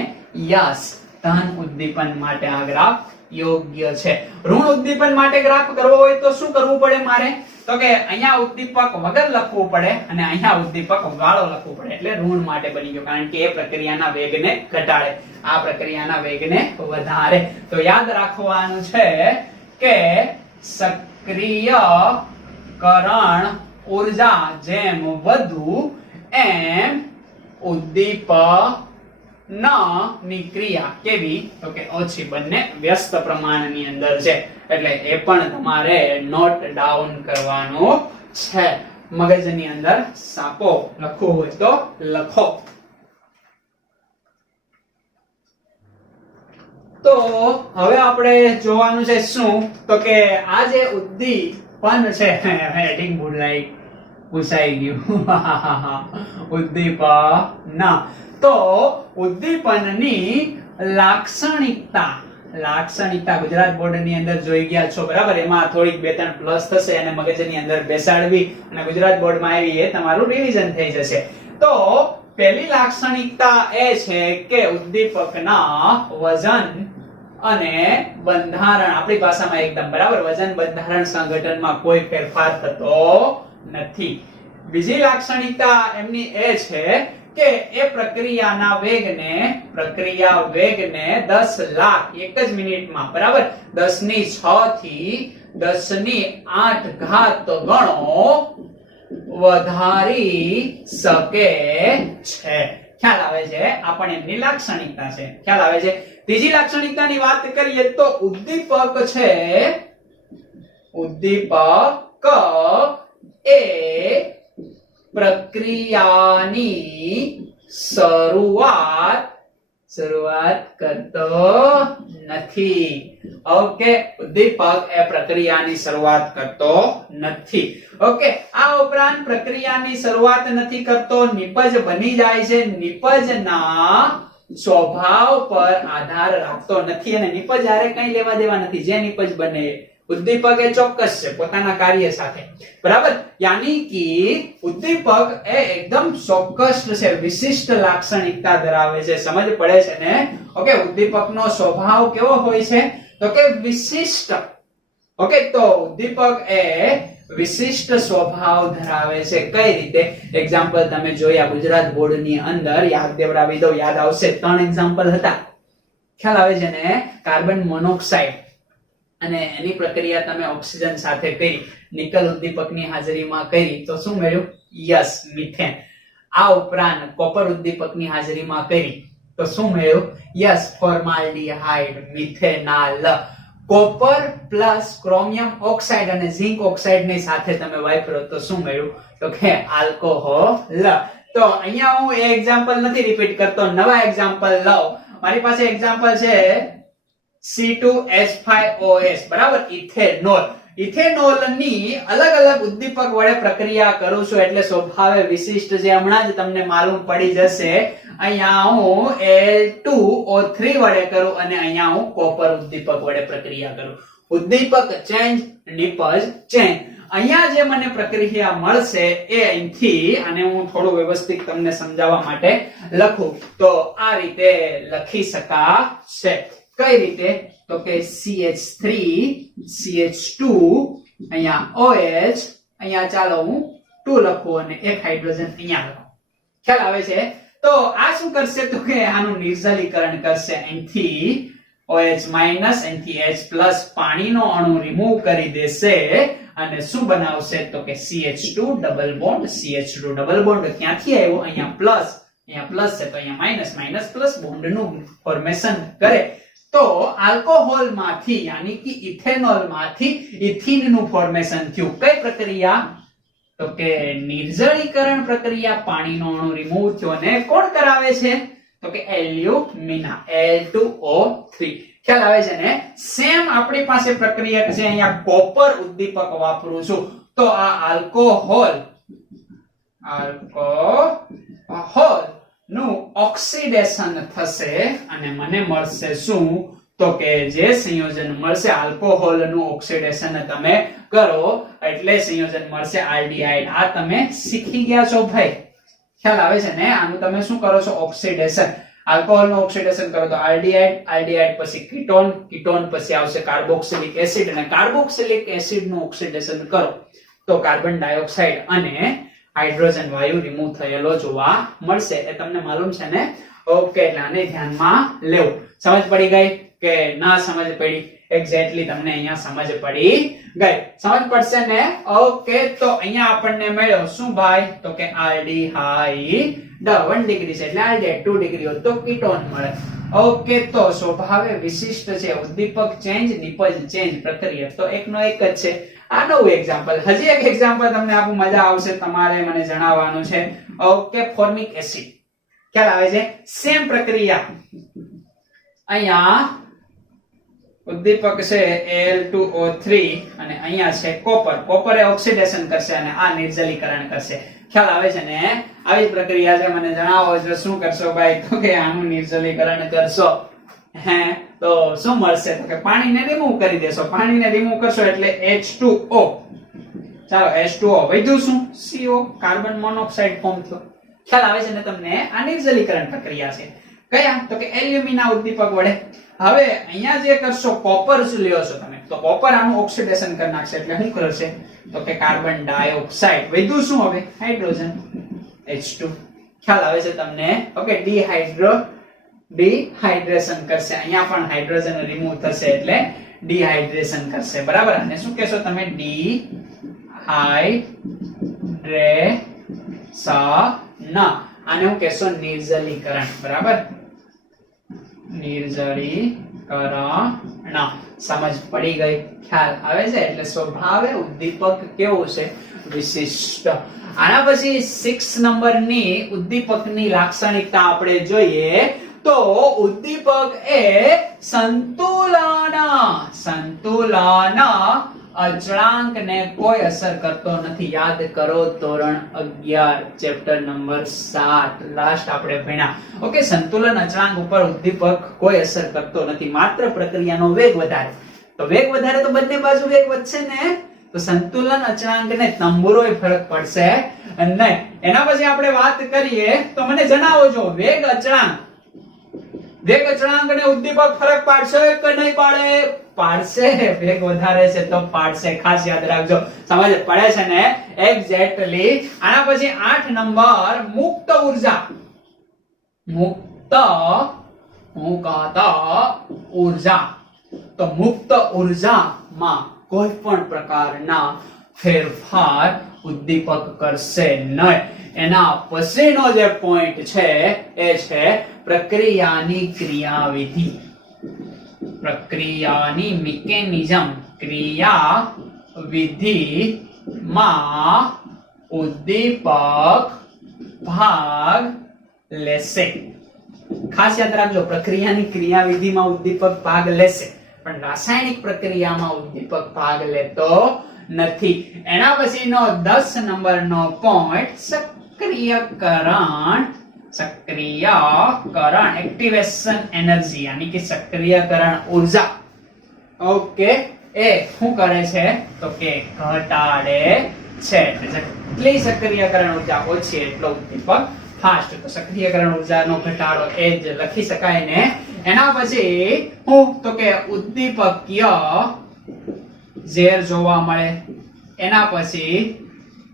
યસ ધન ઉદ્દીપન માટે આ ગ્રાફ યોગ્ય છે ઋણ ઉદ્દીપન માટે ગ્રાફ કરવો હોય તો શું કરવું પડે મારે તો કે અહીંયા ઉદ્દીપક વગર લખવું પડે અને અહીંયા ઉદ્દીપક વાળો લખવું પડે એટલે ઋણ માટે બની ગયો કારણ કે એ પ્રક્રિયાના વેગને ઘટાડે આ પ્રક્રિયાના વેગને વધારે તો યાદ રાખવાનું છે કે સક્રિયકરણ ઊર્જા જેમ વધુ એમ ઉદ્દીપનની ક્રિયા કેવી તો કે ઓછી બંને વ્યસ્ત પ્રમાણની અંદર છે એટલે એ પણ તમારે નોટ ડાઉન કરવાનું છે મગજની અંદર સાપો લખવું હોય તો લખો તો હવે આપણે જોવાનું છે શું તો કે આ જે ઉદ્દીપન છે હેડિંગ ભૂલાઈ પૂછાઈ ગયું ઉદ્દીપન તો ઉદ્દીપનની લાક્ષણિકતા ગુજરાત બોર્ડ ની અંદર જોઈ ગયા છો બરાબર એમાં થોડીક બે ત્રણ પ્લસ થશે અને મગજની અંદર બેસાડવી અને ગુજરાત બોર્ડ માં આવી એ તમારું રિવિઝન થઈ જશે તો પહેલી લાક્ષણિકતા એ છે કે ઉદ્દીપકના વજન અને બંધારણ આપણી ભાષામાં એકદમ બરાબર વજન બંધારણ સંગઠનમાં કોઈ ફેરફાર થતો નથી બીજી લાક્ષણિકતા એમની એ છે કે એ પ્રક્રિયા વેગને 10 લાખ એક જ મિનિટમાં બરાબર 10⁶ થી 10⁸ ગણો વધારી શકે છે ખ્યાલ આવે છે આ પણ એમની લાક્ષણિકતા છે ખ્યાલ આવે છે ત્રીજી લાક્ષણિકતાની વાત કરીએ તો ઉદ્દીપક છે ઉદ્દીપક એ પ્રક્રિયાની શરૂઆત કરતો નથી ઓકે ઉદ્દીપક એ પ્રક્રિયાની શરૂઆત કરતો નથી ઓકે આ ઉપરાંત પ્રક્રિયાની શરૂઆત નથી કરતો નિપજ બની જાય છે નિપજના સ્વભાવ પર આધાર રાખતો નથી અને નિપજ હારે કઈ લેવા દેવા નથી જે નિપજ બને ઉદ્દીપક એ ચોક્કસ છે પોતાના કાર્ય સાથે બરાબર યાની કે ઉદ્દીપક એ એકદમ ચોક્કસ છે વિશિષ્ટ લાક્ષણિકતા ધરાવે છે સમજ પડે છે ને ઓકે ઉદ્દીપકનો સ્વભાવ કેવો હોય છે તો કે વિશિષ્ટ ઓકે તો ઉદ્દીપક એ વિશિષ્ટ સ્વભાવ ધરાવે છે કઈ રીતે એક્ઝામ્પલ તમે જોયા ગુજરાત બોર્ડ ની અંદર યાદ દેવડાવી દો યાદ આવશે 3 એક્ઝામ્પલ હતા ખ્યાલ આવે છે ને કાર્બન મોનોક્સાઇડ અને એની પ્રક્રિયા તમે ઓક્સિજન સાથે કરી નિકલ ઉદ્દીપકની હાજરીમાં કરી તો શું મળ્યું યસ મિથેન આ ઉપરાંત કોપર ઉદ્દીપકની હાજરીમાં કરી તો શું મળ્યું yes formaldehyde methanal copper plus chromium oxide અને ઝિંક ઓક્સાઇડ ની સાથે તમે વાપરો તો શું મળ્યું તો કે આલ્કોહોલ તો અહીંયા હું એ એક્ઝામ્પલ નથી રિપીટ કરતો નવા એક્ઝામ્પલ લઉં મારી પાસે એક્ઝામ્પલ છે C2H5OS બરાબર ઇથેનોલ ઇથેનોલની અલગ અલગ ઉદ્દીપક વડે પ્રક્રિયા કરું છું એટલે સ્વભાવે વિશિષ્ટ જે હમણાં જ તમને માલુમ પડી જશે. અહીંયા હું Al2O3 વડે કરું અને અહીંયા હું કોપર ઉદ્દીપક વડે પ્રક્રિયા કરું. ઉદ્દીપક ચેન્જ, નિપજ ચેન્જ. અહીંયા જે મને પ્રક્રિયા મળશે એ અહીંથી, અને હું થોડું વ્યવસ્થિત તમને સમજાવવા માટે લખું તો આ રીતે લખી શકાશે. કઈ રીતે? તો કે CH3 CH2 અહીંયા OH, અહીંયા ચાલો હું 2 લખું અને એક હાઇડ્રોજન અહીંયા લખું. ખ્યાલ આવે છે? તો આ શું કરશે તો કે આનું નિર્જલીકરણ કરશે. અહીંથી OH માઈનસ અહીંથી H+ પાણીનો અણુ રિમૂવ કરી દેશે અને શું બનાવશે તો કે CH2 double bond. CH2 double bond ક્યાંથી આવ્યો? અહીંયા પ્લસ, અહીંયા પ્લસ છે તો અહીંયા માઈનસ, માઈનસ પ્લસ બોન્ડનું ફોર્મેશન કરે. તો આલ્કોહોલ માંથી યાની કે ઇથેનોલ માંથી ઇથીન નું ફોર્મેશન થયું. કઈ પ્રક્રિયા? તો કે નિર્જલીકરણ પ્રક્રિયા. પાણીનો અણુ રિમૂવ થયો અને કોણ કરાવે છે તો કે એલ્યુમિના, Al2O3. ખ્યાલ આવે છે ને? સેમ આપણી પાસે પ્રક્રિયા છે. અહીંયા કોપર ઉદ્દીપક વાપરું છું તો આ આલ્કોહોલ નું ઓક્સિડેશન થશે અને મને મળશે શું તો કે જે સંયોજન મળશે આલ્કોહોલ નું ઓક્સિડેશન તમે કરો એટલે સંયોજન મળશે આલ્ડીહાઇડ. આ તમે શીખી ગયા છો ભાઈ. ખ્યાલ આવે છે ને? આનું તમે શું કરો છો? ઓક્સિડેશન. આલ્કોહોલ નું ઓક્સિડેશન કરો તો આલ્ડીહાઇડ, આલ્ડીહાઇડ પછી કીટોન, કીટોન પછી આવશે કાર્બોક્સિલિક એસિડ અને કાર્બોક્સિલિક એસિડ નું ઓક્સિડેશન કરો તો કાર્બન ડાયોક્સાઇડ અને હાઇડ્રોજન વાયુ રિમૂવ થયેલો જોવા મળશે. એ તમને માલુમ છે ને? ઓકે, એટલે આને ધ્યાનમાં લેવું. સમજ પડી ગઈ કે ના સમજ પડી? એક્ઝેક્ટલી તમને અહીંયા સમજ પડી ગઈ. સમજ પડશે ને? ઓકે, તો અહીંયા આપણને મળ્યો શું ભાઈ તો કે આલ્ડીહાઇડ 1 ડિગ્રી છે એટલે આલ્ડીહાઇડ 2 ડિગ્રી હોય તો કીટોન મળે. ઓકે, તો સ્વભાવે વિશિષ્ટ છે. ઉદ્દીપક ચેન્જ, નિપજ ચેન્જ પ્રક્રિયા તો એકનો એક જ છે. આ નવું એક્ઝામ્પલ. હજી એક એક્ઝામ્પલ તમને આપું, મજા આવશે. તમારે મને જણાવવાનું છે. Okay, formic acid. ખ્યાલ આવે છે? સેમ પ્રક્રિયા. અહીંયા ઉદ્દીપક છે Al2O3 અને અહીંયા છે કોપર. કોપરે ઓક્સિડેશન કરશે અને આ નિર્જલીકરણ કરશે. ખ્યાલ આવે છે ને? આવી પ્રક્રિયા છે. મને જણાવો જો શું કરશો ભાઈ તો કે આનું નિર્જલીકરણ કરશો. હે તો શું મળશે તો કે પાણીને રિમૂવ કરી દેશો. પાણીને રિમૂવ કરશો એટલે H2O. ચાલો H2O વધ્યું શું? CO, કાર્બન મોનોક્સાઇડ ફોર્મ થયો. ખ્યાલ આવે છે ને તમને? આ નિર્જલીકરણ પ્રક્રિયા છે. કયા તો કે એલ્યુમિના ઉદ્દીપક વડે. હવે અહીંયા જે કરશો કોપર લ્યો છો તમે તો કોપર આનું ઓક્સિડેશન કરી નાખશે એટલે શું કરશે તો કે કાર્બન ડાયોક્સાઇડ. વધ્યું શું હવે? Hydrogen H2. ખ્યાલ આવે છે તમને? ઓકે, ડિહાઇડ્રેશન કરશે. અહીંયા પણ હાઇડ્રોજન રિમૂવ થશે એટલે ડિહાઇડ્રેશન કરશે. બરાબર? અને શું કહેશો તમે? ડિહાઇડ્રેશન. આને હું કહેશો નિર્જલીકરણ. બરાબર? નિર્જલીકરણ. સમજ પડી ગઈ? ખ્યાલ આવે છે? એટલે સ્વભાવે ઉદ્દીપક કેવું છે? વિશિષ્ટ. આના પછી 6 નંબરની ઉદ્દીપકની લાક્ષણિકતા આપણે જોઈએ તો ઉદ્દીપક એ સંતુલન અચળાંકને કોઈ અસર કરતો નથી. યાદ કરો ધોરણ 11 ચેપ્ટર નંબર 7 લાસ્ટ આપણે ભણ્યા. ઓકે, સંતુલન અચળાંક ઉપર ઉદ્દીપક કોઈ અસર કરતો નથી, માત્ર પ્રક્રિયાનો વેગ વધારે. તો વેગ વધારે તો બંને બાજુ વેગ વધશે ને? તો સંતુલન અચળાંકને તંબુરોય ફરક પડશે નહીં. એના પછી આપણે વાત કરીએ તો મને જણાવો જો વેગ અચળાંક અને ઉદ્દીપક ફરક પાડશે કે નહીં પાડે? પાડશે. વેગ વધારે છે તો પાડશે. ખાસ યાદ રાખજો. સમજ પડે છે ને? એક્ઝેક્ટલી. આના પછી 8 નંબર મુક્ત ઉર્જા. તો મુક્ત ઉર્જામાં કોઈ પણ પ્રકારના ફેરફાર ઉદ્દીપક કરશે નહીં. એના પછીનો જે પોઈન્ટ છે એ છે પ્રક્રિયાની ક્રિયાવિધિ. પ્રક્રિયાની મિકેનિઝમ. ક્રિયાવિધિમાં ઉદ્દીપક ભાગ લેશે. ખાસ યાદ રાખજો, પ્રક્રિયાની ક્રિયાવિધિમાં ઉદ્દીપક ભાગ લેશે. પણ રાસાયણિક પ્રક્રિયામાં ઉદ્દીપક ભાગ લેતો નથી. એના પછીનો 10 નંબરનો પોઈન્ટ સક્રિયકરણ એક્ટિવેશન એનર્જી યાની કે સક્રિયકરણ ઉર્જા. ઓકે, એ શું કરે છે તો કે ઘટાડે છે. જેટલી સક્રિયકરણ ઉર્જા ઓછી એટલો ઉદ્દીપક ફાસ્ટ. તો સક્રિયકરણ ઉર્જાનો ઘટાડો એ જ લખી શકાય ને. એના પછી હું તો કે ઉદ્દીપકીય ઝેર જોવા મળે. એના પછી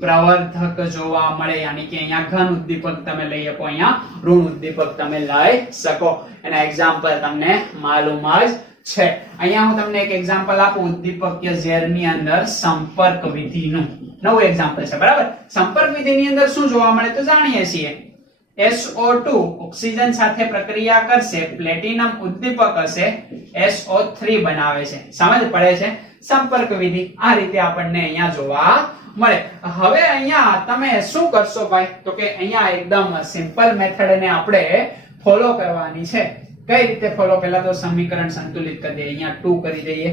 પ્રવર્ધક જોવા મળે યાની કે અહીંયા ઘન ઉદ્દીપક તમે લઈ શકો, અહીંયા ઋણ ઉદ્દીપક તમે લઈ શકો. એના એક્ઝામ્પલ તમને માલુમ જ છે. અહીંયા હું તમને એક એક્ઝામ્પલ આપું ઉદ્દીપકીય ઝેરની અંદર સંપર્ક વિધિનું નવું એક્ઝામ્પલ છે. બરાબર, સંપર્ક વિધિની અંદર શું જોવા મળે તો જાણીએ છીએ. SO2 ઓક્સિજન સાથે પ્રક્રિયા કરશે, પ્લેટિનમ ઉદ્દીપક હશે, SO3 બનાવે છે. સમજ પડે છે? સંપર્ક વિધિ આ રીતે આપણને અહીંયા જોવા મળે. હવે અહીંયા તમે શું કરશો ભાઈ તો કે અહીંયા એકદમ સિમ્પલ મેથડને આપણે ફોલો કરવાની છે. કઈ રીતે ફોલો? પહેલા તો સમીકરણ સંતુલિત કરી દઈએ. અહીંયા 2 કરી દઈએ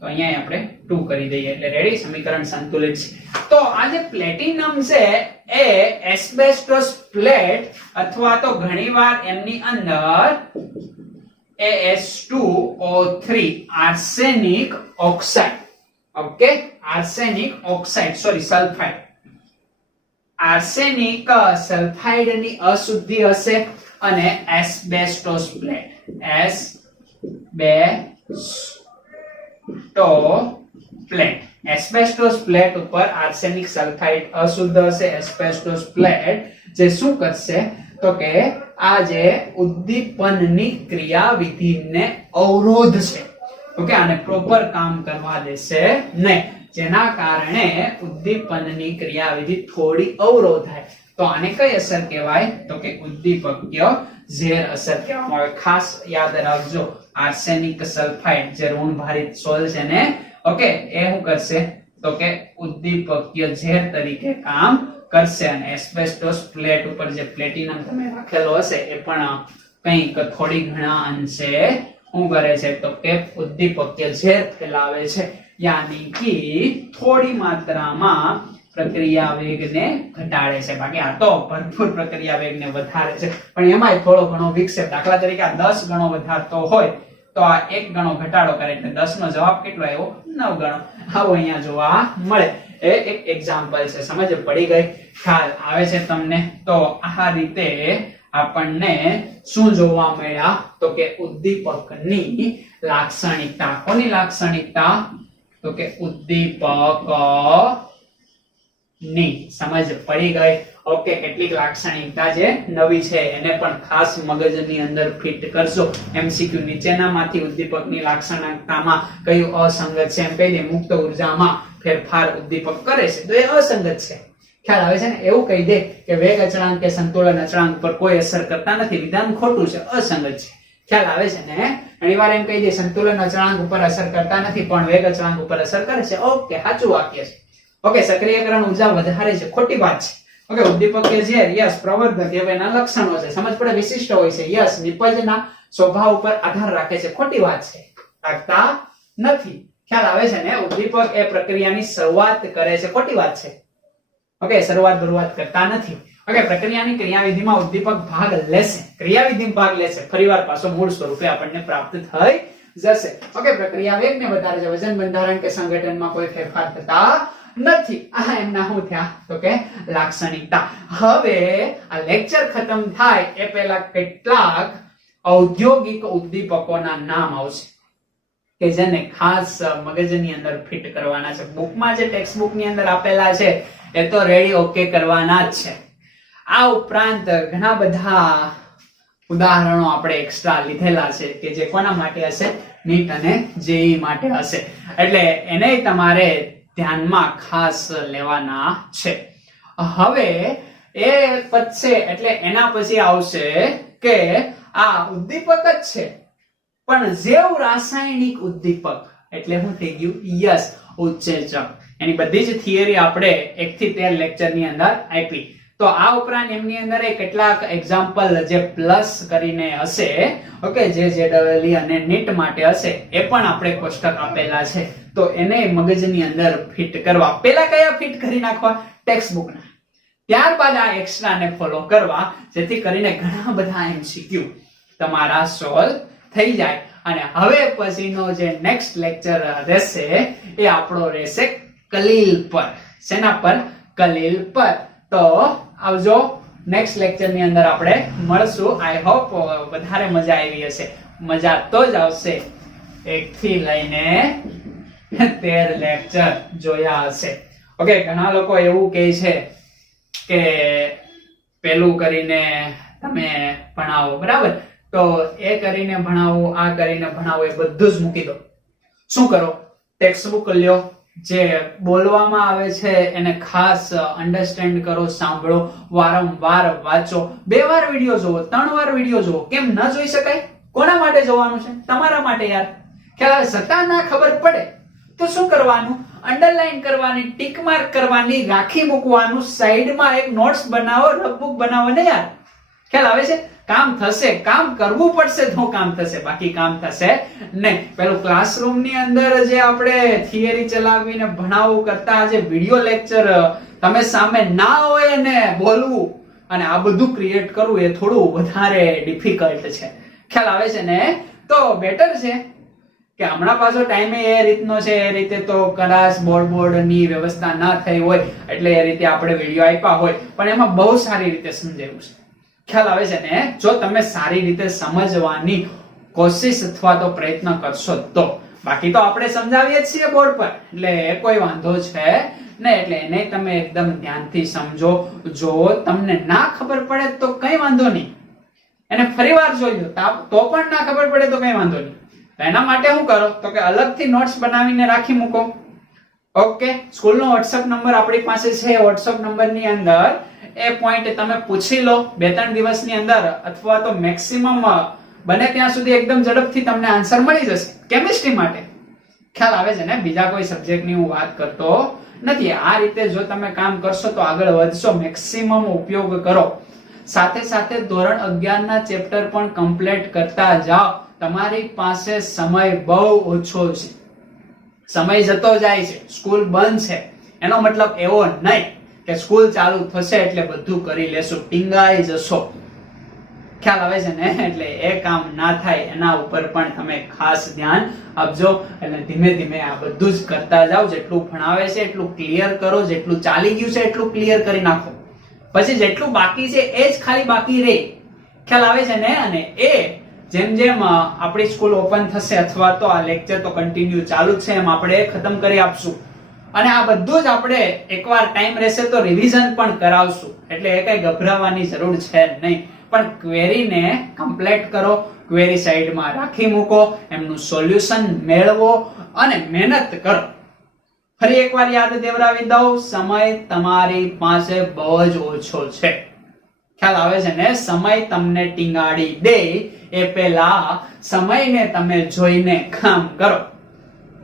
તો અહીંયા આપણે 2 કરી દઈએ એટલે રેડી, સમીકરણ સંતુલિત છે. તો આ જે પ્લેટિનમ છે એ એસ્બેસ્ટોસ પ્લેટ અથવા તો ઘણીવાર એમની અંદર As2O3 arsenic oxide. Okay, arsenic oxide sulphide. Arsenic સલ્ફાઇડની અશુદ્ધિ હશે અને એસ્બેસ્ટોસ પ્લેટ એસ્બેસ્ટોસ પ્લેટ ઉપર આર્સેનિક સલ્ફાઇડ અશુદ્ધ હશે. એસ્બેસ્ટોસ પ્લેટ જે શું કરશે તો કે આ જે ઉદ્દીપનની ક્રિયાવિધિને અવરોધશે. ઓકે, આને પ્રોપર કામ કરવા દેશે નહીં, જેના કારણે ઉદ્દીપનની ક્રિયાવિધિ થોડી અવરોધાય. તો આને કઈ અસર કહેવાય તો કે ઉદ્દીપકીય ઝેર અસર કહેવામાં આવે. ખાસ યાદ રાખજો, આર્સેનિક સલ્ફાઇડ જે ઋણભારિત સોલ છે ને, ઓકે, એ શું કરશે તો કે ઉદ્દીપકીય ઝેર તરીકે કામ કરશે. અને એસ્બેસ્ટોસ પ્લેટ ઉપર જે પ્લેટિનમ તમે રાખેલો હશે એ પણ કંઈક થોડી ઘણા અંશે શું કરે છે તો કે ઉદ્દીપકીય ઝેર ફેલાવે છે. યાની કે થોડી માત્રામાં પ્રક્રિયા વેગને ઘટાડે છે. બાકી આ તો ભરપૂર પ્રક્રિયા વેગને વધારે છે, પણ એમાંય થોડો ઘણો વિક્ષેપ. દાખલા તરીકે આ 10 ગણો વધારતો હોય તો આ 1 ગણો ઘટાડો કરે એટલે 10 નો જવાબ કેટલો આવ્યો? 9 ગણો. આવો અહીંયા જોવા મળે. એ એક એક્ઝામ્પલ છે. સમજ પડી ગઈ? ખ્યાલ આવે છે તમને? તો આ રીતે આપણને શું જોવા મળ્યા તો કે ઉદ્દીપકની લાક્ષણિકતા. કોની લાક્ષણિકતા તો કે ઉદ્દીપક ની. સમજ પડી ગઈ? ઓકે, કેટલીક લાક્ષણિકતા જે નવી છે એને પણ ખાસ મગજની અંદર ફિટ કરજો. MCQ નીચેનામાંથી ઉદ્દીપકની લાક્ષણિકતામાં કયું અસંગત છે એમ કહી દે. મુક્ત ઉર્જામાં ફેરફાર ઉદ્દીપક કરે છે તો એ અસંગત છે. ખ્યાલ આવે છે ને? એવું કહી દે કે વેગ અચળાંક કે સંતુલન અચળાંક પર કોઈ અસર કરતા નથી, વિધાન ખોટું છે, અસંગત છે. ખ્યાલ આવે છે ને? ઘણીવાર એમ કહી દે સંતુલન અચળાંક ઉપર અસર કરતા નથી પણ વેગ અચળાંક ઉપર અસર કરે છે. ઓકે, સાચું વાક્ય છે. ઓકે, સક્રિયકરણ ઉર્જા વધારે છે, ખોટી વાત છે. ઓકે, ઉદ્દીપકીય ઝેર યસ, પ્રવર્ધક એના લક્ષણો છે, સમજ પડે, વિશિષ્ટ હોય છે યસ, નિપજના સ્વભાવ ઉપર આધાર રાખે છે, ખોટી વાત છે, રાખતા નથી. ખ્યાલ આવે છે ને? ઉદ્દીપક એ પ્રક્રિયાની શરૂઆત કરે છે, ખોટી વાત છે. ઓકે, શરૂઆત કરતા નથી. ઓકે, પ્રક્રિયાની ક્રિયાવિધિમાં ઉદ્દીપક ભાગ લેશે, ક્રિયાવિધિમાં ભાગ લેશે, ફરીવાર પાછો મૂળ સ્વરૂપે આપણને પ્રાપ્ત થઈ જશે. ઓકે, પ્રક્રિયા વેગને વધારે છે, વજન બંધારણ કે સંગઠનમાં કોઈ ફેરફાર થતા નથી. આ એમના શું થયા તો કે લાક્ષણિકતા. હવે આ લેક્ચર ખતમ થાય એ પહેલા કેટલાક ઔદ્યોગિક ઉદ્દીપકોના નામ આવશે કે જેને ખાસ મગજની અંદર ફિટ કરવાના છે. બુકમાં જે ટેક્સ્ટ બુકની અંદર આપેલા છે એ તો રેડી ઓકે કરવાના જ છે. આ ઉપરાંત ઘણા બધા ઉદાહરણો આપણે એક્સ્ટ્રા લીધેલા છે કે જે કોના માટે હશે? નીટ અને જેઈ માટે હશે. એટલે એને તમારે ધ્યાનમાં ખાસ લેવાના છે. હવે એ પતશે એટલે એના પછી આવશે કે આ ઉદ્દીપક જ છે પણ જૈવ રાસાયણિક ઉદ્દીપક એટલે શું થઈ ગયું? યસ, ઉત્સેચક. એની બધી જ થિયરી આપણે 1 થી 13 લેક્ચરની અંદર આપી. તો આ ઉપરાંત એમની અંદર કેટલાક એક્ઝામ્પલ જે પ્લસ કરીને હશે, ઓકે, જે JEE અને નીટ માટે હશે એ પણ આપણે કોષ્ટક આપેલા છે, તો એને મગજની અંદર ફિટ કરવા. પહેલા કયા ફિટ કરી નાખવા? ટેક્સ્ટ બુકના. ત્યારબાદ આ એક્સ્ટ્રા ને ફોલો કરવા, જેથી કરીને ઘણા બધા MCQ તમારા સોલ્વ થઈ જાય. અને હવે પછીનો જે નેક્સ્ટ લેક્ચર રહેશે એ આપણો રહેશે કલીલ પર. શેના પર? કલીલ પર. તો આવજો, નેક્સ્ટ લેક્ચર ની અંદર આપણે મળશું. આઈ હોપ વધારે મજા આવી હશે. મજા તો જ આવશે, 1 થી લઈને 13 લેક્ચર જોયા હશે. ઓકે, ઘણા લોકો એવું કહે છે કે પેલું કરીને તમે ભણાવો, બરાબર, તો એ કરીને ભણાવો, આ કરીને ભણાવો, એ બધું જ મૂકી દો. શું કરો? ટેક્સ્ટ બુક લ્યો, જે બોલવામાં આવે છે એને ખાસ અન્ડરસ્ટેન્ડ કરો, સાંભળો, વારંવાર વાંચો, 2 વાર વિડિયો જોવો, 3 વાર વિડિયો જોવો. કેમ ન જોઈ શકાય? કોના માટે જોવાનું છે? તમારા માટે યાર. ખ્યાલ આવે? છતાં ના ખબર પડે તો શું કરવાનું? અંડરલાઈન કરવાની, ટીક માર્ક કરવાની, રાખી મૂકવાનું, સાઈડમાં એક નોટ્સ બનાવો, રફબુક બનાવો ને યાર. ખ્યાલ આવે છે? કામ થશે. કામ કરવું પડશે તો કામ થશે, બાકી કામ થશે નહીં. પેલું ક્લાસરૂમ ની અંદર જે આપણે થિયરી ચલાવીને ભણાવવું કરતા આજે વિડિયો લેક્ચર તમે સામે ના હોય ને બોલવું અને આ બધું ક્રિએટ કરવું એ થોડું વધારે ડિફિકલ્ટ છે. ખ્યાલ આવે છે ને? તો બેટર છે કે હમણાં પાછો ટાઈમે એ રીતનો છે, એ રીતે તો કદાચ બોર્ડની વ્યવસ્થા ના થઈ હોય એટલે એ રીતે આપણે વિડિયો આપ્યા હોય, પણ એમાં બહુ સારી રીતે સમજાવ્યું છે. ખ્યાલ આવે છે ને? જો તમે સારી રીતે સમજવાની કોશિશ અથવા તો પ્રયત્ન કરશો તો. બાકી તો આપણે સમજાવીએ જ છીએ બોર્ડ પર, એટલે કોઈ વાંધો છે ને. એટલે એને તમે એકદમ ધ્યાનથી સમજો. જો તમને ના ખબર પડે તો કઈ વાંધો નહીં, એને ફરીવાર જોઈ લો, તો પણ ના ખબર પડે તો કઈ વાંધો નહીં. એના માટે શું કરો તો કે અલગથી નોટ્સ બનાવીને રાખી મૂકો. ઓકે, સ્કૂલનો WhatsApp નંબર આપણી પાસે છે. WhatsApp નંબરની અંદર એ પોઈન્ટ તમે પૂછી લો 2-3 દિવસની અંદર, અથવા તો મેક્સિમમ બને ત્યાં સુધી એકદમ ઝડપથી તમને આન્સર મળી જશે. કેમિસ્ટ્રી માટે ખ્યાલ આવે છે ને? બીજા કોઈ સબ્જેક્ટની હું વાત કરતો નથી. આ રીતે જો તમે કામ કરશો તો આગળ વધશો. મેક્સિમમ ઉપયોગ કરો. સાથે સાથે ધોરણ 11 ના ચેપ્ટર પણ કમ્પ્લીટ કરતા જાઓ. તમારી પાસે સમય બહુ ઓછો છે, સમય જતો જાય છે, સ્કૂલ બંધ છે. એનો મતલબ એવો નહીં કે સ્કૂલ ચાલુ થશે એટલે બધું કરી લેશું, ટીંગાઈ જશો. ખ્યાલ આવે છે ને? એટલે એ કામ ના થાય એના ઉપર પણ તમે ખાસ ધ્યાન આપજો. એટલે ધીમે ધીમે આ બધું જ કરતા જાઓ. જેટલું ભણાવે છે એટલું ક્લિયર કરો, જેટલું ચાલી ગયું છે એટલું ક્લિયર કરી નાખો. પછી જેટલું બાકી છે એ જ ખાલી બાકી રહે. ખ્યાલ આવે છે ને? અને એ જેમ જેમ આપણી સ્કૂલ ઓપન થશે અથવા તો આ લેક્ચર તો કન્ટિન્યુ ચાલુ જ છે, એમ આપણે ખતમ કરી આપશું. અને આ બધું જ આપણે એકવાર ટાઈમ રહેશે તો રિવિઝન પણ કરાવશું. એટલે એ કઈ ગભરાવાની જરૂર છે નહીં. પણ ક્વેરીને કમ્પ્લીટ કરો, ક્વેરી સાઈડમાં રાખી મૂકો, એમનું સોલ્યુશન મેળવો અને મહેનત કરો. ફરી એકવાર યાદ દેવરાવી દઉં, સમય તમારી પાસે બહુ જ ઓછો છે. ખ્યાલ આવે છે ને? સમય તમને ટીંગાડી દે એ પહેલા સમયને તમે જોઈને કામ કરો.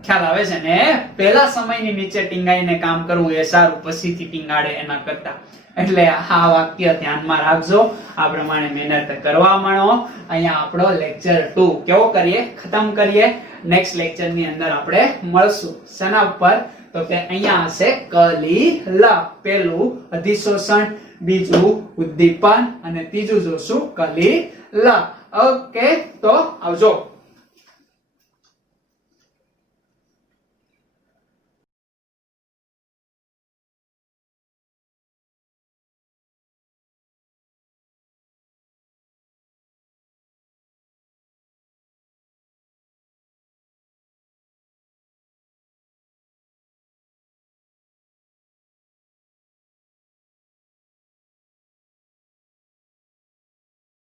ખ્યાલ આવે છે ને? પહેલા સમયની નીચે ટીંગાઈને કામ કરવું એ સારું, પછીથી ટીંગાડે એના કરતા. એટલે આ વાક્ય ધ્યાનમાં રાખજો. આ પ્રમાણે મહેનત કરવા માંડો. અહીંયા આપણો લેક્ચર 2 કેવો કરીએ? ખતમ કરીએ. નેક્સ્ટ લેક્ચર ની અંદર આપણે મળશું. શેના ઉપર? તો કે અહીંયા હશે કલીલ. પેલું અધિશોષણ, બીજું ઉદ્દીપન અને ત્રીજું જોશું કલીલ. ઓકે, તો આવજો.